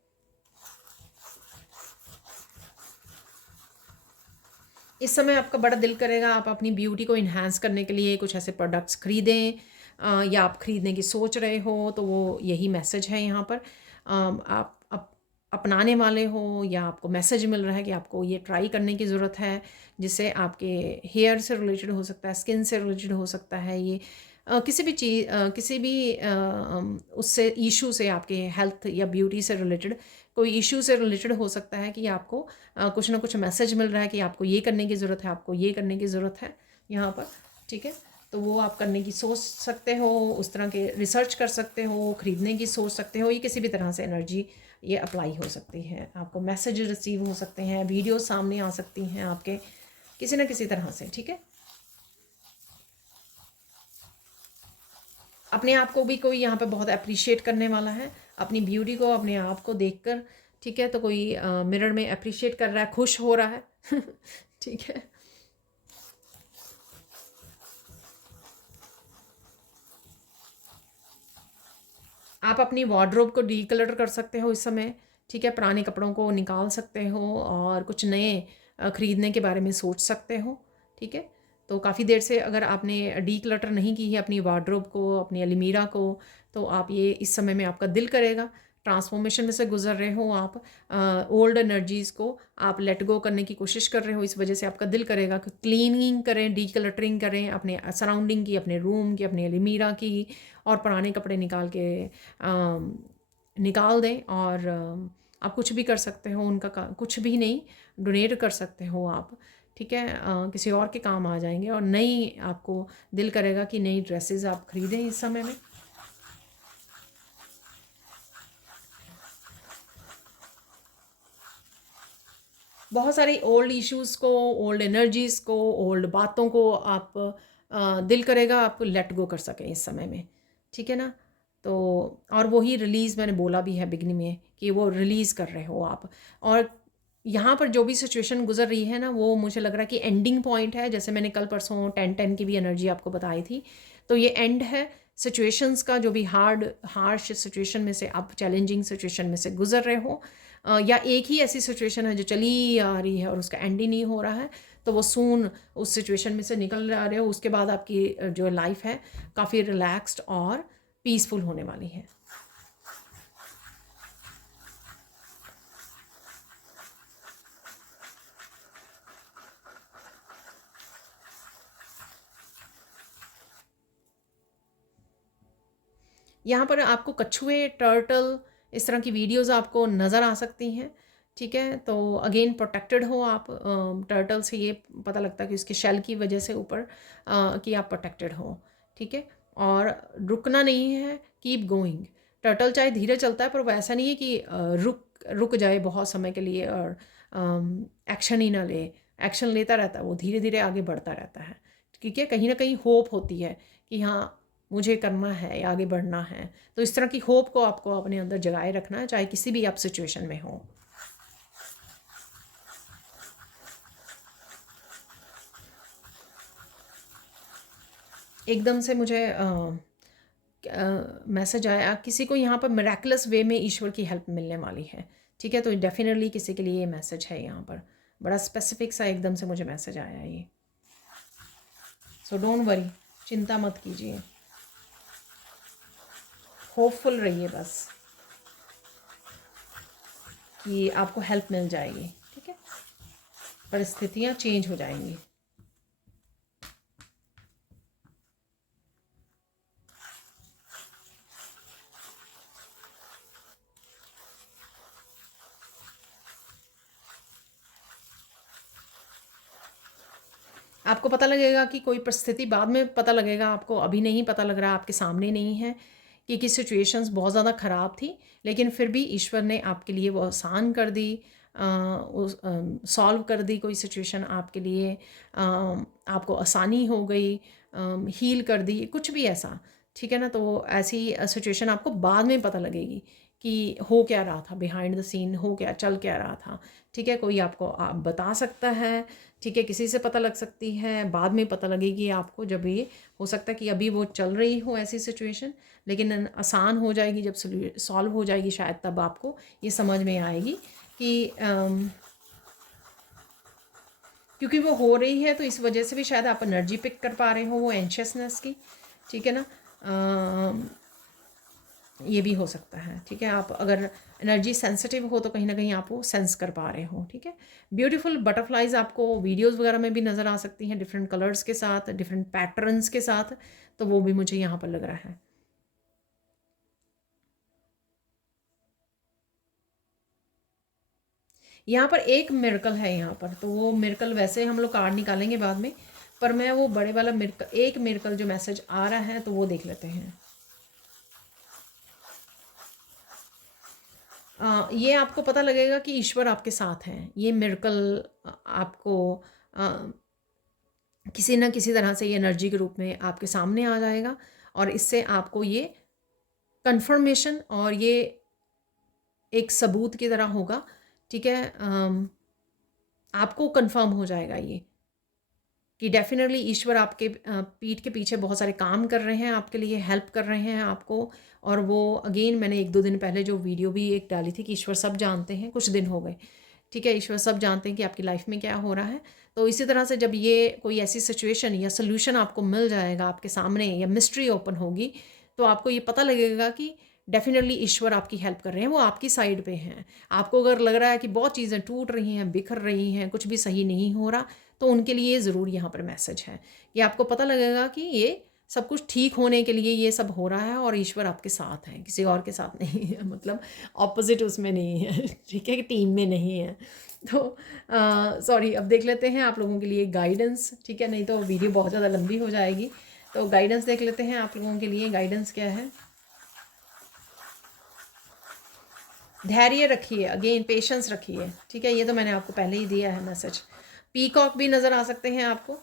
इस समय आपका बड़ा दिल करेगा आप अपनी ब्यूटी को इन्हांस करने के लिए कुछ ऐसे प्रोडक्ट्स खरीदें, या आप खरीदने की सोच रहे हो, तो वो यही मैसेज है यहाँ पर। आप अपनाने वाले हो या आपको मैसेज मिल रहा है कि आपको ये ट्राई करने की ज़रूरत है, जिससे आपके हेयर से रिलेटेड हो सकता है, स्किन से रिलेटेड हो सकता है, ये किसी भी चीज़, किसी भी उससे इशू से, आपके हेल्थ या ब्यूटी से रिलेटेड कोई इशू से रिलेटेड हो सकता है कि आपको कुछ ना कुछ मैसेज मिल रहा है कि आपको ये करने की ज़रूरत है, आपको ये करने की ज़रूरत है यहाँ पर, ठीक है। तो वो आप करने की सोच सकते हो, उस तरह के रिसर्च कर सकते हो, ख़रीदने की सोच सकते हो, ये किसी भी तरह से एनर्जी ये अप्लाई हो सकती है। आपको मैसेज रिसीव हो सकते हैं, वीडियो सामने आ सकती हैं आपके किसी न किसी तरह से, ठीक है। अपने आप को भी कोई यहाँ पे बहुत अप्रिशिएट करने वाला है, अपनी ब्यूटी को, अपने आप को देखकर, ठीक है। तो कोई मिरर में अप्रिशिएट कर रहा है, खुश हो रहा है ठीक है। आप अपनी वार्डरोब को डीक्लटर कर सकते हो इस समय, ठीक है। पुराने कपड़ों को निकाल सकते हो और कुछ नए खरीदने के बारे में सोच सकते हो, ठीक है। तो काफ़ी देर से अगर आपने डीक्लटर नहीं की है अपनी वार्डरोब को, अपनी अलमीरा को, तो आप ये इस समय में आपका दिल करेगा। ट्रांसफॉर्मेशन में से गुजर रहे हो आप, ओल्ड एनर्जीज़ को आप लेट गो करने की कोशिश कर रहे हो, इस वजह से आपका दिल करेगा कि क्लीनिंग करें, डीक्लटरिंग करें अपने सराउंडिंग की, अपने रूम की, अपनी अलमीरा की, और पुराने कपड़े निकाल दें। और आप कुछ भी कर सकते हो उनका, कुछ भी नहीं, डोनेट कर सकते हो आप, ठीक है। किसी और के काम आ जाएंगे, और नई आपको दिल करेगा कि नई ड्रेसेस आप खरीदें इस समय में। बहुत सारी ओल्ड इश्यूज़ को, ओल्ड एनर्जीज़ को, ओल्ड बातों को आप दिल करेगा आप लेट गो कर सकें इस समय में, ठीक है ना। तो और वही रिलीज़ मैंने बोला भी है बिगनिंग में कि वो रिलीज़ कर रहे हो आप। और यहाँ पर जो भी सिचुएशन गुजर रही है ना, वो मुझे लग रहा है कि एंडिंग पॉइंट है। जैसे मैंने कल परसों 10-10 की भी एनर्जी आपको बताई थी, तो ये एंड है सिचुएशंस का। जो भी हार्श सिचुएशन में से आप चैलेंजिंग सिचुएशन में से गुजर रहे हो, या एक ही ऐसी सिचुएशन है जो चली आ रही है और उसका एंड ही नहीं हो रहा है, तो वो सून उस सिचुएशन में से निकल आ रहे हो, उसके बाद आपकी जो लाइफ है काफ़ी रिलैक्स्ड और पीसफुल होने वाली है। यहाँ पर आपको कछुए, टर्टल, इस तरह की वीडियोस आपको नज़र आ सकती हैं, ठीक है। तो अगेन प्रोटेक्टेड हो आप, टर्टल से ये पता लगता है कि उसके शेल की वजह से ऊपर कि आप प्रोटेक्टेड हो, ठीक है। और रुकना नहीं है, कीप गोइंग। टर्टल चाहे धीरे चलता है पर वो ऐसा नहीं है कि रुक जाए बहुत समय के लिए और एक्शन ही ना ले। एक्शन लेता रहता है, वो धीरे धीरे आगे बढ़ता रहता है। ठीक है, कहीं ना कहीं होप होती है कि हाँ मुझे करना है या आगे बढ़ना है। तो इस तरह की होप को आपको अपने अंदर जगाए रखना है, चाहे किसी भी आप सिचुएशन में हो। एकदम से मुझे मैसेज आया, किसी को यहाँ पर मिराकुलस वे में ईश्वर की हेल्प मिलने वाली है। ठीक है, तो डेफिनेटली किसी के लिए ये मैसेज है यहाँ पर, बड़ा स्पेसिफिक सा एकदम से मुझे मैसेज आया ये। सो डोंट वरी, चिंता मत कीजिए, होपफुल रहिए बस कि आपको हेल्प मिल जाएगी। ठीक है, परिस्थितियाँ चेंज हो जाएंगी। आपको पता लगेगा कि कोई परिस्थिति बाद में पता लगेगा, आपको अभी नहीं पता लग रहा, आपके सामने नहीं है कि सिचुएशंस बहुत ज़्यादा ख़राब थी, लेकिन फिर भी ईश्वर ने आपके लिए वो आसान कर दी, सॉल्व कर दी कोई सिचुएशन आपके लिए, आपको आसानी हो गई, हील कर दी, कुछ भी ऐसा। ठीक है ना, तो ऐसी सिचुएशन आपको बाद में पता लगेगी कि हो क्या रहा था, बिहाइंड द सीन हो क्या चल क्या रहा था। ठीक है, कोई आपको बता सकता है। ठीक है, किसी से पता लग सकती है, बाद में पता लगेगी आपको, जब ये हो सकता है कि अभी वो चल रही हो ऐसी सिचुएशन, लेकिन आसान हो जाएगी जब सॉल्व हो जाएगी, शायद तब आपको ये समझ में आएगी कि क्योंकि वो हो रही है तो इस वजह से भी शायद आप एनर्जी पिक कर पा रहे हो वो एंशियसनेस की। ठीक है ना, ये भी हो सकता है। ठीक है, आप अगर एनर्जी सेंसिटिव हो तो कहीं ना कहीं आप वो सेंस कर पा रहे हो। ठीक है, ब्यूटीफुल बटरफ्लाइज आपको वीडियोस वगैरह में भी नज़र आ सकती हैं, डिफरेंट कलर्स के साथ, डिफरेंट पैटर्न्स के साथ, तो वो भी मुझे यहाँ पर लग रहा है। यहाँ पर एक मिरेकल है यहाँ पर, तो वो मिरेकल वैसे हम लोग कार्ड निकालेंगे बाद में, पर मैं वो बड़े वाला मिरेकल, एक मिरेकल जो मैसेज आ रहा है तो वो देख लेते हैं। ये आपको पता लगेगा कि ईश्वर आपके साथ हैं। ये मिरेकल आपको किसी न किसी तरह से ये एनर्जी के रूप में आपके सामने आ जाएगा, और इससे आपको ये कंफर्मेशन और ये एक सबूत की तरह होगा। ठीक है, आपको कंफर्म हो जाएगा ये कि डेफिनेटली ईश्वर आपके पीठ के पीछे बहुत सारे काम कर रहे हैं, आपके लिए हेल्प कर रहे हैं आपको। और वो अगेन मैंने 1-2 दिन पहले जो वीडियो भी एक डाली थी कि ईश्वर सब जानते हैं, कुछ दिन हो गए। ठीक है, ईश्वर सब जानते हैं कि आपकी लाइफ में क्या हो रहा है। तो इसी तरह से जब ये कोई ऐसी सिचुएशन या सोल्यूशन आपको मिल जाएगा आपके सामने, या मिस्ट्री ओपन होगी, तो आपको ये पता लगेगा कि डेफिनेटली ईश्वर आपकी हेल्प कर रहे हैं, वो आपकी साइड पे हैं। आपको अगर लग रहा है कि बहुत चीज़ें टूट रही हैं, बिखर रही हैं, कुछ भी सही नहीं हो रहा, तो उनके लिए ज़रूर यहाँ पर मैसेज है कि आपको पता लगेगा कि ये सब कुछ ठीक होने के लिए ये सब हो रहा है, और ईश्वर आपके साथ हैं, किसी और के साथ नहीं है, मतलब ऑपोजिट उसमें नहीं है। ठीक है, कि टीम में नहीं है। तो सॉरी, अब देख लेते हैं आप लोगों के लिए गाइडेंस। ठीक है, नहीं तो वीडियो बहुत ज़्यादा लंबी हो जाएगी। तो गाइडेंस देख लेते हैं आप लोगों के लिए। गाइडेंस क्या है? धैर्य रखिए, अगेन पेशेंस रखिए। ठीक है, ये तो मैंने आपको पहले ही दिया है मैसेज। पीकॉक भी नज़र आ सकते हैं आपको।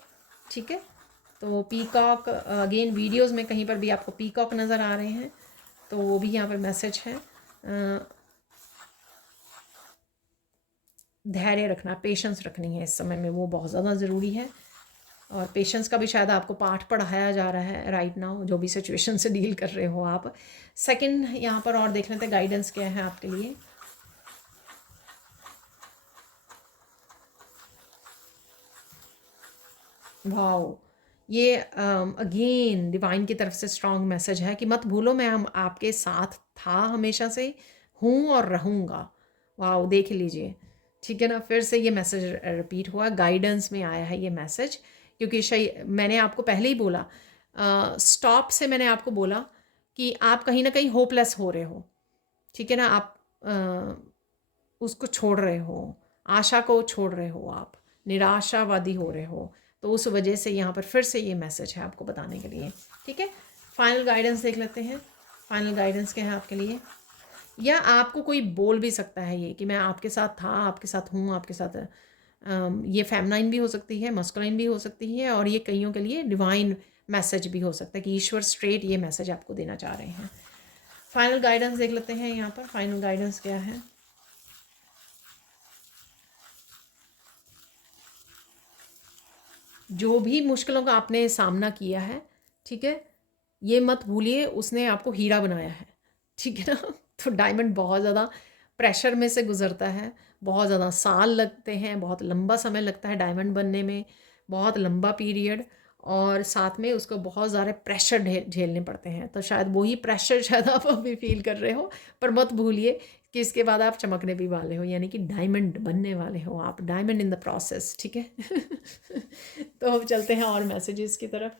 ठीक है, तो पीकॉक अगेन वीडियोस में कहीं पर भी आपको पीकॉक नज़र आ रहे हैं, तो वो भी यहाँ पर मैसेज है। धैर्य रखना, पेशेंस रखनी है इस समय में, वो बहुत ज़्यादा ज़रूरी है। और पेशेंस का भी शायद आपको पाठ पढ़ाया जा रहा है राइट नाउ, जो भी सिचुएशन से डील कर रहे हो आप। सेकंड यहाँ पर और देख लेते हैं गाइडेंस क्या है आपके लिए। वाओ, ये अगेन डिवाइन की तरफ से स्ट्रॉन्ग मैसेज है कि मत भूलो मैं हम आपके साथ था हमेशा से, हूँ और रहूँगा। वाओ, देख लीजिए। ठीक है ना, फिर से ये मैसेज रिपीट हुआ, गाइडेंस में आया है ये मैसेज, क्योंकि मैंने आपको पहले ही बोला, स्टॉप से मैंने आपको बोला कि आप कहीं ना कहीं होपलेस हो रहे हो। ठीक है ना, आप उसको छोड़ रहे हो, आशा को छोड़ रहे हो, आप निराशावादी हो रहे हो, तो उस वजह से यहाँ पर फिर से ये मैसेज है आपको बताने के लिए। ठीक है, फाइनल गाइडेंस देख लेते हैं। फाइनल गाइडेंस क्या है आपके लिए, या आपको कोई बोल भी सकता है ये कि मैं आपके साथ था, आपके साथ हूँ, आपके साथ ये फेमनाइन भी हो सकती है, मस्कुलाइन भी हो सकती है, और ये कईयों के लिए डिवाइन मैसेज भी हो सकता है कि ईश्वर स्ट्रेट ये मैसेज आपको देना चाह रहे हैं। फाइनल गाइडेंस देख लेते हैं यहाँ पर। फाइनल गाइडेंस क्या है। जो भी मुश्किलों का आपने सामना किया है, ठीक है, ये मत भूलिए उसने आपको हीरा बनाया है, ठीक है ना। तो डायमंड बहुत ज़्यादा प्रेशर में से गुजरता है, बहुत ज़्यादा साल लगते हैं, बहुत लंबा समय लगता है डायमंड बनने में, बहुत लंबा पीरियड, और साथ में उसको बहुत ज़्यादा प्रेशर झेलने पड़ते हैं। तो शायद वही प्रेशर शायद आप अभी फील कर रहे हो, पर मत भूलिए कि इसके बाद आप चमकने भी वाले हो, यानी कि डायमंड बनने वाले हो आप, डायमंड इन द प्रोसेस, ठीक है। तो अब चलते हैं और मैसेजेस की तरफ।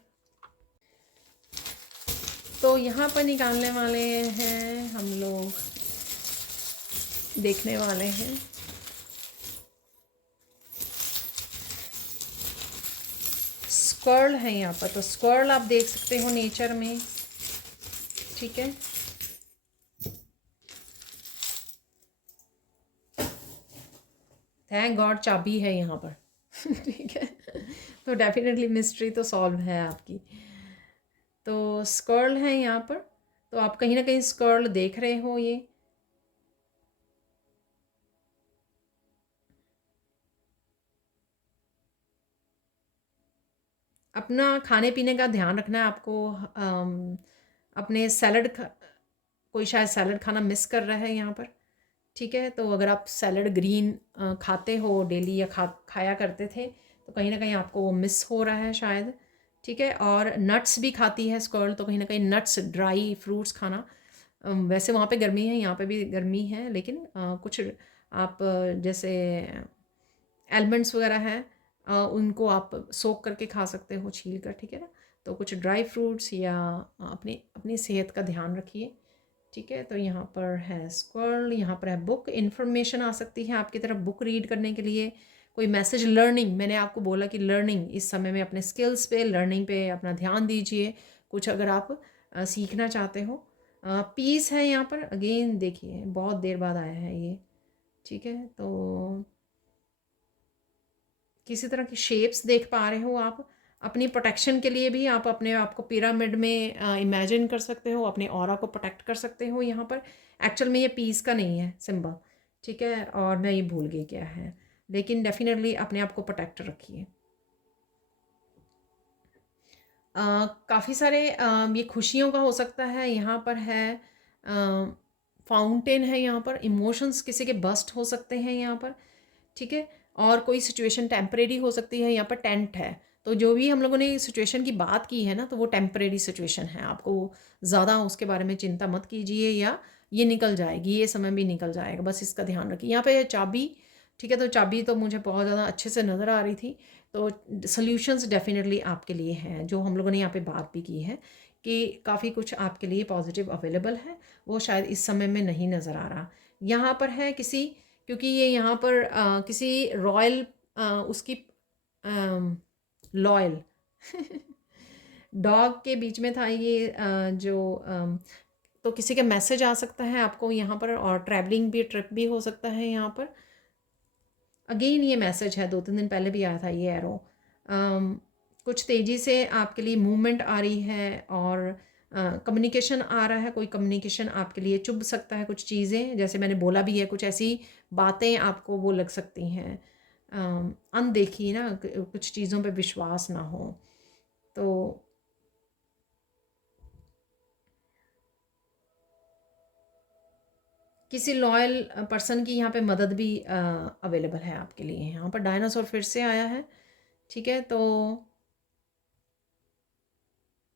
तो यहाँ पर निकालने वाले हैं हम लोग, देखने वाले हैं स्क्वर्ल है यहाँ पर। तो स्क्वर्ल आप देख सकते हो नेचर में, ठीक है। थैंक गॉड चाबी है यहाँ पर। ठीक है, तो डेफिनेटली मिस्ट्री तो सॉल्व है आपकी। तो स्क्वर्ल है यहाँ पर, तो आप कहीं ना कहीं स्क्वर्ल देख रहे हो। ये अपना खाने पीने का ध्यान रखना है आपको। अपने सैलड कोई शायद सैलड खाना मिस कर रहा है यहाँ पर, ठीक है। तो अगर आप सैलड ग्रीन खाते हो डेली, या खाया करते थे, तो कहीं ना कहीं आपको वो मिस हो रहा है शायद, ठीक है। और नट्स भी खाती है स्क्वर्ल, तो कहीं ना कहीं नट्स, ड्राई फ्रूट्स खाना। वैसे वहाँ पे गर्मी है, यहाँ पे भी गर्मी है, लेकिन कुछ आप जैसे एलमंड्स वगैरह हैं, उनको आप सोक करके खा सकते हो, छील कर, ठीक है ना। तो कुछ ड्राई फ्रूट्स, या अपनी अपनी सेहत का ध्यान रखिए, ठीक है। तो यहाँ पर है स्क्वर्ल, यहाँ पर है बुक। इन्फॉर्मेशन आ सकती है आपकी तरफ बुक रीड करने के लिए, कोई मैसेज, लर्निंग। मैंने आपको बोला कि लर्निंग, इस समय में अपने स्किल्स पे, लर्निंग पे अपना ध्यान दीजिए, कुछ अगर आप सीखना चाहते हो। पीस है यहाँ पर, अगेन देखिए बहुत देर बाद आया है ये, ठीक है। तो किसी तरह की शेप्स देख पा रहे हो आप। अपनी प्रोटेक्शन के लिए भी आप अपने आप को पिरामिड में इमेजिन कर सकते हो, अपने ऑरा को प्रोटेक्ट कर सकते हो यहाँ पर। एक्चुअल में ये पीस का नहीं है सिंबल, ठीक है, और मैं ये भूल गई क्या है, लेकिन डेफिनेटली अपने आप को प्रोटेक्ट रखिए। काफ़ी सारे ये खुशियों का हो सकता है। यहाँ पर है फाउंटेन है यहाँ पर, इमोशंस किसी के बस्ट हो सकते हैं यहाँ पर, ठीक है। और कोई सिचुएशन टेम्परेरी हो सकती है। यहाँ पर टेंट है, तो जो भी हम लोगों ने सिचुएशन की बात की है ना, तो वो टेम्परेरी सिचुएशन है। आपको ज़्यादा उसके बारे में चिंता मत कीजिए, या ये निकल जाएगी, ये समय भी निकल जाएगा, बस इसका ध्यान रखिए। यहाँ पे चाबी, ठीक है, तो चाबी तो मुझे बहुत ज़्यादा अच्छे से नज़र आ रही थी। तो सॉल्यूशंस डेफिनेटली आपके लिए हैं, जो हम लोगों ने यहाँ पे बात भी की है कि काफ़ी कुछ आपके लिए पॉजिटिव अवेलेबल है, वो शायद इस समय में नहीं नज़र आ रहा। यहाँ पर है किसी, क्योंकि ये यहाँ पर किसी रॉयल, उसकी लॉयल डॉग के बीच में था ये, जो तो किसी का मैसेज आ सकता है आपको यहाँ पर, और ट्रैवलिंग भी, ट्रिप भी हो सकता है यहाँ पर। अगेन ये मैसेज है, 2-3 दिन पहले भी आया था ये एरो। कुछ तेज़ी से आपके लिए मूवमेंट आ रही है, और कम्युनिकेशन आ रहा है। कोई कम्युनिकेशन आपके लिए चुभ सकता है, कुछ चीज़ें जैसे मैंने बोला भी है, कुछ ऐसी बातें आपको वो लग सकती हैं अनदेखी ना, कुछ चीज़ों पे विश्वास ना हो। तो किसी लॉयल पर्सन की यहाँ पे मदद भी अवेलेबल है आपके लिए। यहाँ पर डायनासोर फिर से आया है, ठीक है। तो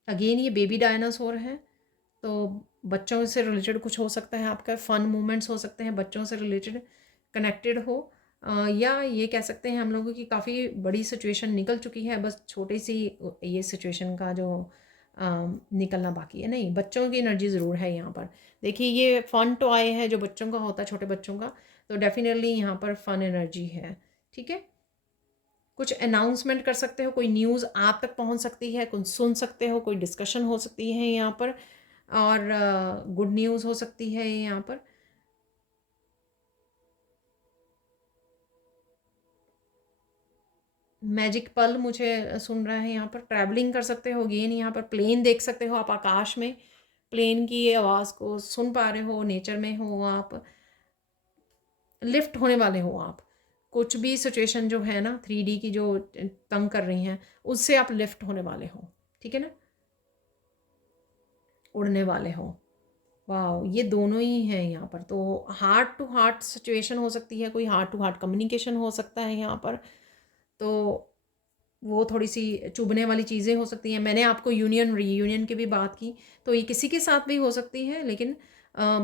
अगेन ये बेबी डायनासोर है, तो बच्चों से रिलेटेड कुछ हो सकता है, आपका फन मोमेंट्स हो सकते हैं, बच्चों से रिलेटेड कनेक्टेड हो, या ये कह सकते हैं हम लोगों की काफ़ी बड़ी सिचुएशन निकल चुकी है, बस छोटी सी ये सिचुएशन का जो निकलना बाकी है। नहीं, बच्चों की एनर्जी ज़रूर है यहाँ पर। देखिए ये फन टॉय है जो बच्चों का होता है, छोटे बच्चों का, तो डेफिनेटली यहाँ पर फन एनर्जी है, ठीक है। कुछ अनाउंसमेंट कर सकते हो, कोई न्यूज़ आप तक पहुंच सकती है, कुछ सुन सकते हो, कोई डिस्कशन हो सकती है यहाँ पर, और गुड न्यूज़ हो सकती है यहाँ पर। मैजिक पल मुझे सुन रहा है यहाँ पर। ट्रैवलिंग कर सकते हो अगेन, यहाँ पर प्लेन देख सकते हो आप आकाश में, प्लेन की आवाज़ को सुन पा रहे हो, नेचर में हो आप, लिफ्ट होने वाले हो आप। कुछ भी सिचुएशन जो है ना 3D की जो तंग कर रही हैं, उससे आप लिफ्ट होने वाले हो, ठीक है ना, उड़ने वाले हो। वाह, ये दोनों ही हैं यहाँ पर। तो हार्ट टू हार्ट सिचुएशन हो सकती है, कोई हार्ट टू हार्ट कम्युनिकेशन हो सकता है यहाँ पर। तो वो थोड़ी सी चुभने वाली चीज़ें हो सकती हैं। मैंने आपको यूनियन रीयूनियन की भी बात की, तो ये किसी के साथ भी हो सकती है, लेकिन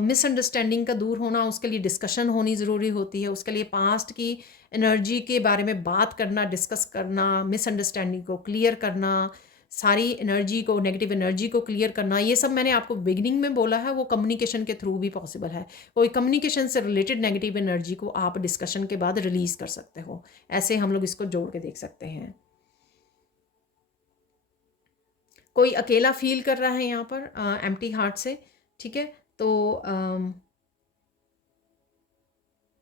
मिसअंडरस्टैंडिंग का दूर होना, उसके लिए डिस्कशन होनी ज़रूरी होती है। उसके लिए पास्ट की एनर्जी के बारे में बात करना, डिस्कस करना, मिसअंडरस्टैंडिंग को क्लियर करना, सारी एनर्जी को, नेगेटिव एनर्जी को क्लियर करना, ये सब मैंने आपको बिगिनिंग में बोला है, वो कम्युनिकेशन के थ्रू भी पॉसिबल है। कोई कम्युनिकेशन से रिलेटेड नेगेटिव एनर्जी को आप डिस्कशन के बाद रिलीज़ कर सकते हो। ऐसे हम लोग इसको जोड़ के देख सकते हैं। कोई अकेला फील कर रहा है यहाँ पर एम्प्टी हार्ट से, ठीक है, तो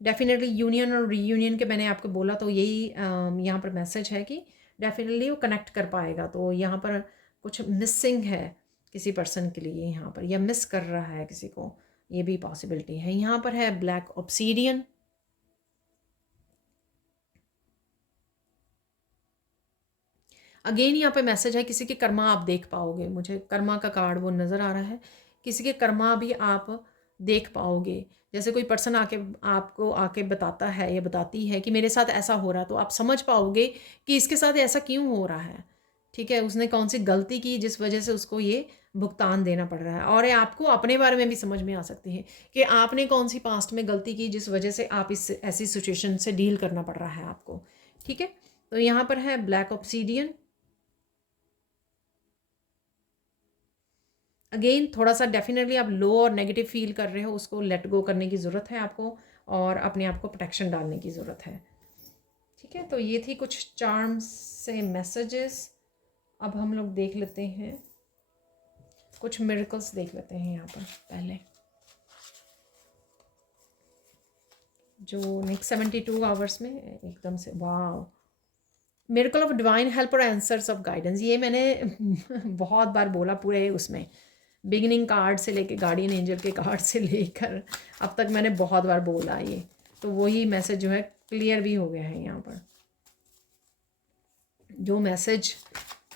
डेफिनेटली यूनियन और रीयूनियन के मैंने आपको बोला, तो यही यहाँ पर मैसेज है कि डेफिनेटली वो कनेक्ट कर पाएगा। तो यहाँ पर कुछ मिसिंग है किसी पर्सन के लिए यहाँ पर, या मिस कर रहा है किसी को, ये भी पॉसिबिलिटी है। यहाँ पर है ब्लैक ऑब्सीडियन। अगेन यहाँ पे मैसेज है किसी के कर्मा आप देख पाओगे, मुझे कर्मा का कार्ड वो नज़र आ रहा है, किसी के कर्मा भी आप देख पाओगे। जैसे कोई पर्सन आके आपको आके बताता है या बताती है कि मेरे साथ ऐसा हो रहा है, तो आप समझ पाओगे कि इसके साथ ऐसा क्यों हो रहा है, ठीक है, उसने कौन सी गलती की जिस वजह से उसको ये भुगतान देना पड़ रहा है। और ये आपको अपने बारे में भी समझ में आ सकती है कि आपने कौन सी पास्ट में गलती की जिस वजह से आप इस ऐसी सिचुएशन से डील करना पड़ रहा है आपको, ठीक है। तो यहाँ पर है ब्लैक ऑब्सीडियन। अगेन थोड़ा सा डेफिनेटली आप लो और नेगेटिव फील कर रहे हो, उसको लेट गो करने की ज़रूरत है आपको, और अपने आप को प्रोटेक्शन डालने की ज़रूरत है, ठीक है। तो ये थी कुछ चार्म्स से मैसेजेस। अब हम लोग देख लेते हैं कुछ मिरेकल्स, देख लेते हैं यहाँ पर पहले, जो नेक्स्ट 72 आवर्स में एकदम से। वाह, मिरेकल ऑफ डिवाइन हेल्प और आंसर्स ऑफ गाइडेंस, ये मैंने बहुत बार बोला पूरे उसमें, बिगिनिंग कार्ड से लेके गार्डियन एंजल के कार्ड से लेकर अब तक मैंने बहुत बार बोला ये। तो वही मैसेज जो है क्लियर भी हो गया है यहाँ पर। जो मैसेज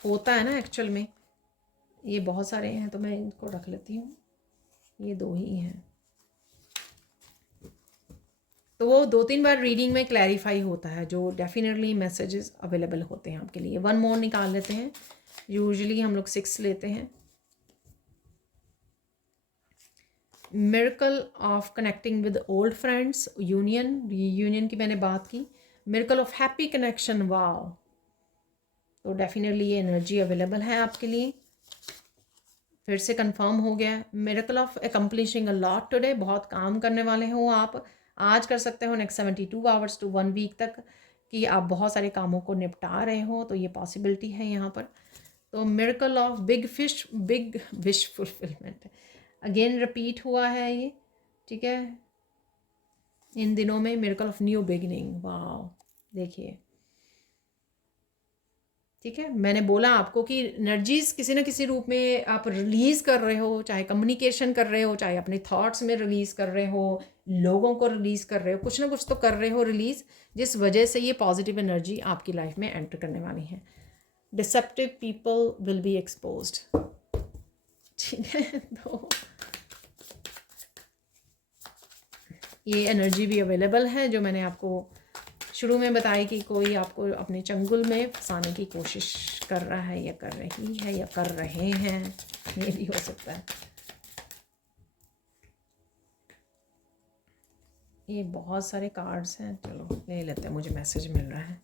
होता है ना एक्चुअल में, ये बहुत सारे हैं, तो मैं इनको रख लेती हूँ, ये दो ही हैं। तो वो 2-3 बार रीडिंग में क्लैरिफाई होता है, जो डेफिनेटली मैसेजेस अवेलेबल होते हैं आपके लिए। 1 मोर निकाल लेते हैं, यूजुअली हम लोग 6 लेते हैं। Miracle of connecting with old friends, union reunion की मैंने बात की। Miracle of happy connection, wow, तो डेफिनेटली ये एनर्जी अवेलेबल है आपके लिए, फिर से कंफर्म हो गया। Miracle of accomplishing a lot today, बहुत काम करने वाले हो आप, आज कर सकते हो नेक्स्ट 72 आवर्स टू 1 वीक तक, कि आप बहुत सारे कामों को निपटा रहे हो, तो ये पॉसिबिलिटी है यहाँ पर। तो miracle of big wish fulfilment again repeat हुआ है ये, ठीक है, इन दिनों में। मिरेकल ऑफ न्यू बिगिनिंग, वाह, देखिए, ठीक है। मैंने बोला आपको कि एनर्जीज किसी न किसी रूप में आप रिलीज़ कर रहे हो, चाहे कम्युनिकेशन कर रहे हो, चाहे अपने थॉट्स में रिलीज़ कर रहे हो, लोगों को रिलीज़ कर रहे हो, कुछ ना कुछ तो कर रहे हो रिलीज़, जिस वजह से ये पॉजिटिव एनर्जी आपकी लाइफ में एंटर करने वाली है। Deceptive people will be exposed, ठीक है। तो ये एनर्जी भी अवेलेबल है, जो मैंने आपको शुरू में बताई कि कोई आपको अपने चंगुल में फंसाने की कोशिश कर रहा है, या कर रही है, या कर रहे हैं, ये भी हो सकता है। ये बहुत सारे कार्ड्स हैं, चलो ले लेते हैं, मुझे मैसेज मिल रहा है।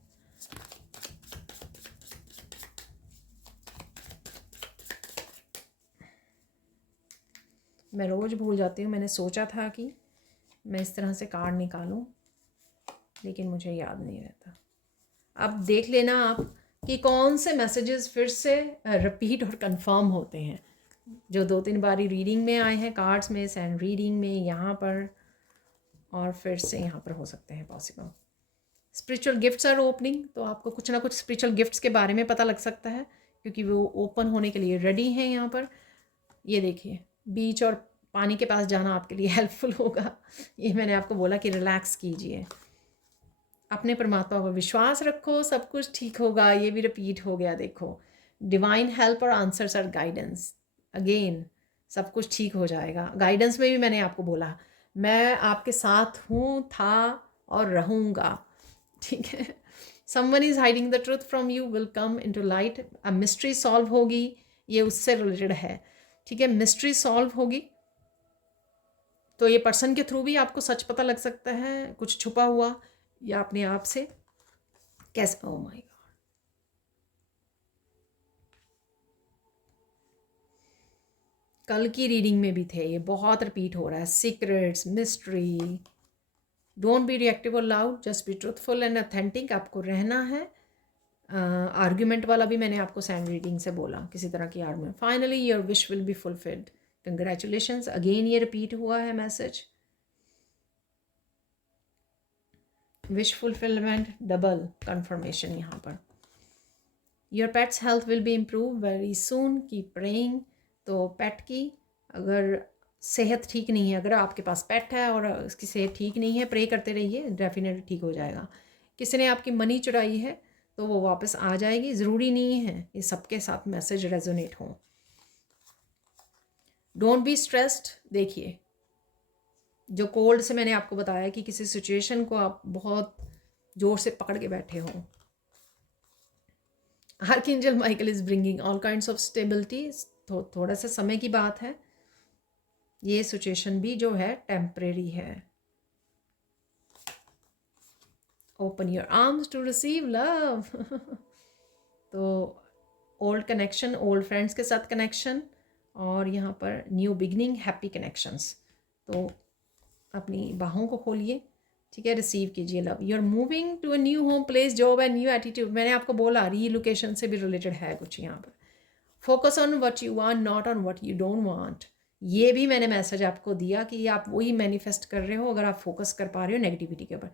मैं रोज़ भूल जाती हूँ, मैंने सोचा था कि मैं इस तरह से कार्ड निकालूं, लेकिन मुझे याद नहीं रहता। अब देख लेना आप कि कौन से मैसेजेस फिर से रिपीट और कंफर्म होते हैं, जो 2-3 बारी रीडिंग में आए हैं, कार्ड्स में, सैंड रीडिंग में, यहाँ पर, और फिर से यहाँ पर हो सकते हैं possible. Spiritual gifts are opening, तो आपको कुछ ना कुछ स्पिरिचुअल गिफ्ट्स के बारे में पता लग सकता है, क्योंकि वो ओपन होने के लिए रेडी हैं यहाँ पर। ये देखिए, बीच और पानी के पास जाना आपके लिए हेल्पफुल होगा। ये मैंने आपको बोला कि रिलैक्स कीजिए, अपने परमात्मा पर विश्वास रखो, सब कुछ ठीक होगा। ये भी रिपीट हो गया, देखो, डिवाइन हेल्प और आंसर्स आर गाइडेंस। अगेन सब कुछ ठीक हो जाएगा। गाइडेंस में भी मैंने आपको बोला, मैं आपके साथ हूँ, था और रहूँगा, ठीक है। Someone is hiding the truth from you will come into light. अब मिस्ट्री सॉल्व होगी, ये उससे रिलेटेड है, ठीक है। मिस्ट्री सॉल्व होगी तो ये पर्सन के थ्रू भी आपको सच पता लग सकता है, कुछ छुपा हुआ, या अपने आप से कैसे। ओ माय गॉड, कल की रीडिंग में भी थे, ये बहुत रिपीट हो रहा है। Secrets, mystery, don't be reactive और loud, just be truthful and authentic. आपको रहना है। आर्ग्यूमेंट वाला भी मैंने आपको सैंड रीडिंग से बोला, किसी तरह की argument. Finally your wish will be fulfilled, congratulations. Again ये रिपीट हुआ है message, wish fulfilment, double confirmation यहाँ पर। Your pets health will be improve very soon, keep praying. तो पेट की अगर सेहत ठीक नहीं है, अगर आपके पास पेट है और उसकी सेहत ठीक नहीं है, प्रे करते रहिए, डेफिनेटली ठीक हो जाएगा। किसी ने आपकी मनी चुराई है तो वो वापस आ जाएगी। ज़रूरी नहीं है ये सबके साथ मैसेज रेजोनेट हो। Don't be stressed. देखिए, जो कोल्ड से मैंने आपको बताया कि किसी सिचुएशन को आप बहुत ज़ोर से पकड़ के बैठे हो, archangel Michael is bringing all kinds of stability. थोड़ा सा समय की बात है, ये सिचुएशन भी जो है टेम्परेरी है। Open your arms to receive love. तो ओल्ड कनेक्शन, ओल्ड फ्रेंड्स के साथ कनेक्शन, और यहाँ पर न्यू बिगनिंग, हैप्पी कनेक्शंस। तो अपनी बाहों को खोलिए, ठीक है, रिसीव कीजिए love. You are moving to a new home, place, job and new attitude. मैंने आपको बोला रीलोकेशन से भी रिलेटेड है कुछ यहाँ पर। Focus on what you want, not on what you don't want. ये भी मैंने मैसेज आपको दिया कि आप वही मैनिफेस्ट कर रहे हो अगर आप फोकस कर पा रहे हो नेगेटिविटी के ऊपर।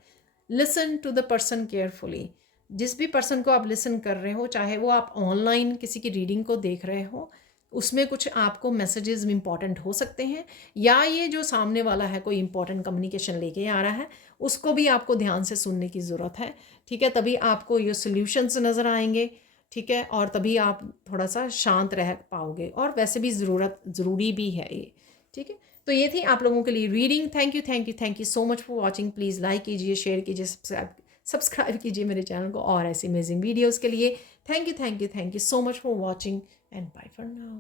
Listen to the person carefully. जिस भी पर्सन को आप लिसन कर रहे हो, चाहे वो आप ऑनलाइन किसी की रीडिंग को देख रहे हो, उसमें कुछ आपको मैसेजेस इंपॉर्टेंट हो सकते हैं, या ये जो सामने वाला है कोई इंपॉर्टेंट कम्युनिकेशन लेके आ रहा है, उसको भी आपको ध्यान से सुनने की ज़रूरत है, ठीक है। तभी आपको ये सॉल्यूशंस नज़र आएंगे, ठीक है, और तभी आप थोड़ा सा शांत रह पाओगे, और वैसे भी ज़रूरी भी है ये, ठीक है। तो ये थी आप लोगों के लिए reading. Thank you, thank you, thank you so much for watching. Please like कीजिए, शेयर कीजिए, सब्सक्राइब कीजिए मेरे चैनल को और ऐसी अमेजिंग वीडियोज़ के लिए। Thank you, thank you, thank you so much for watching and bye for now.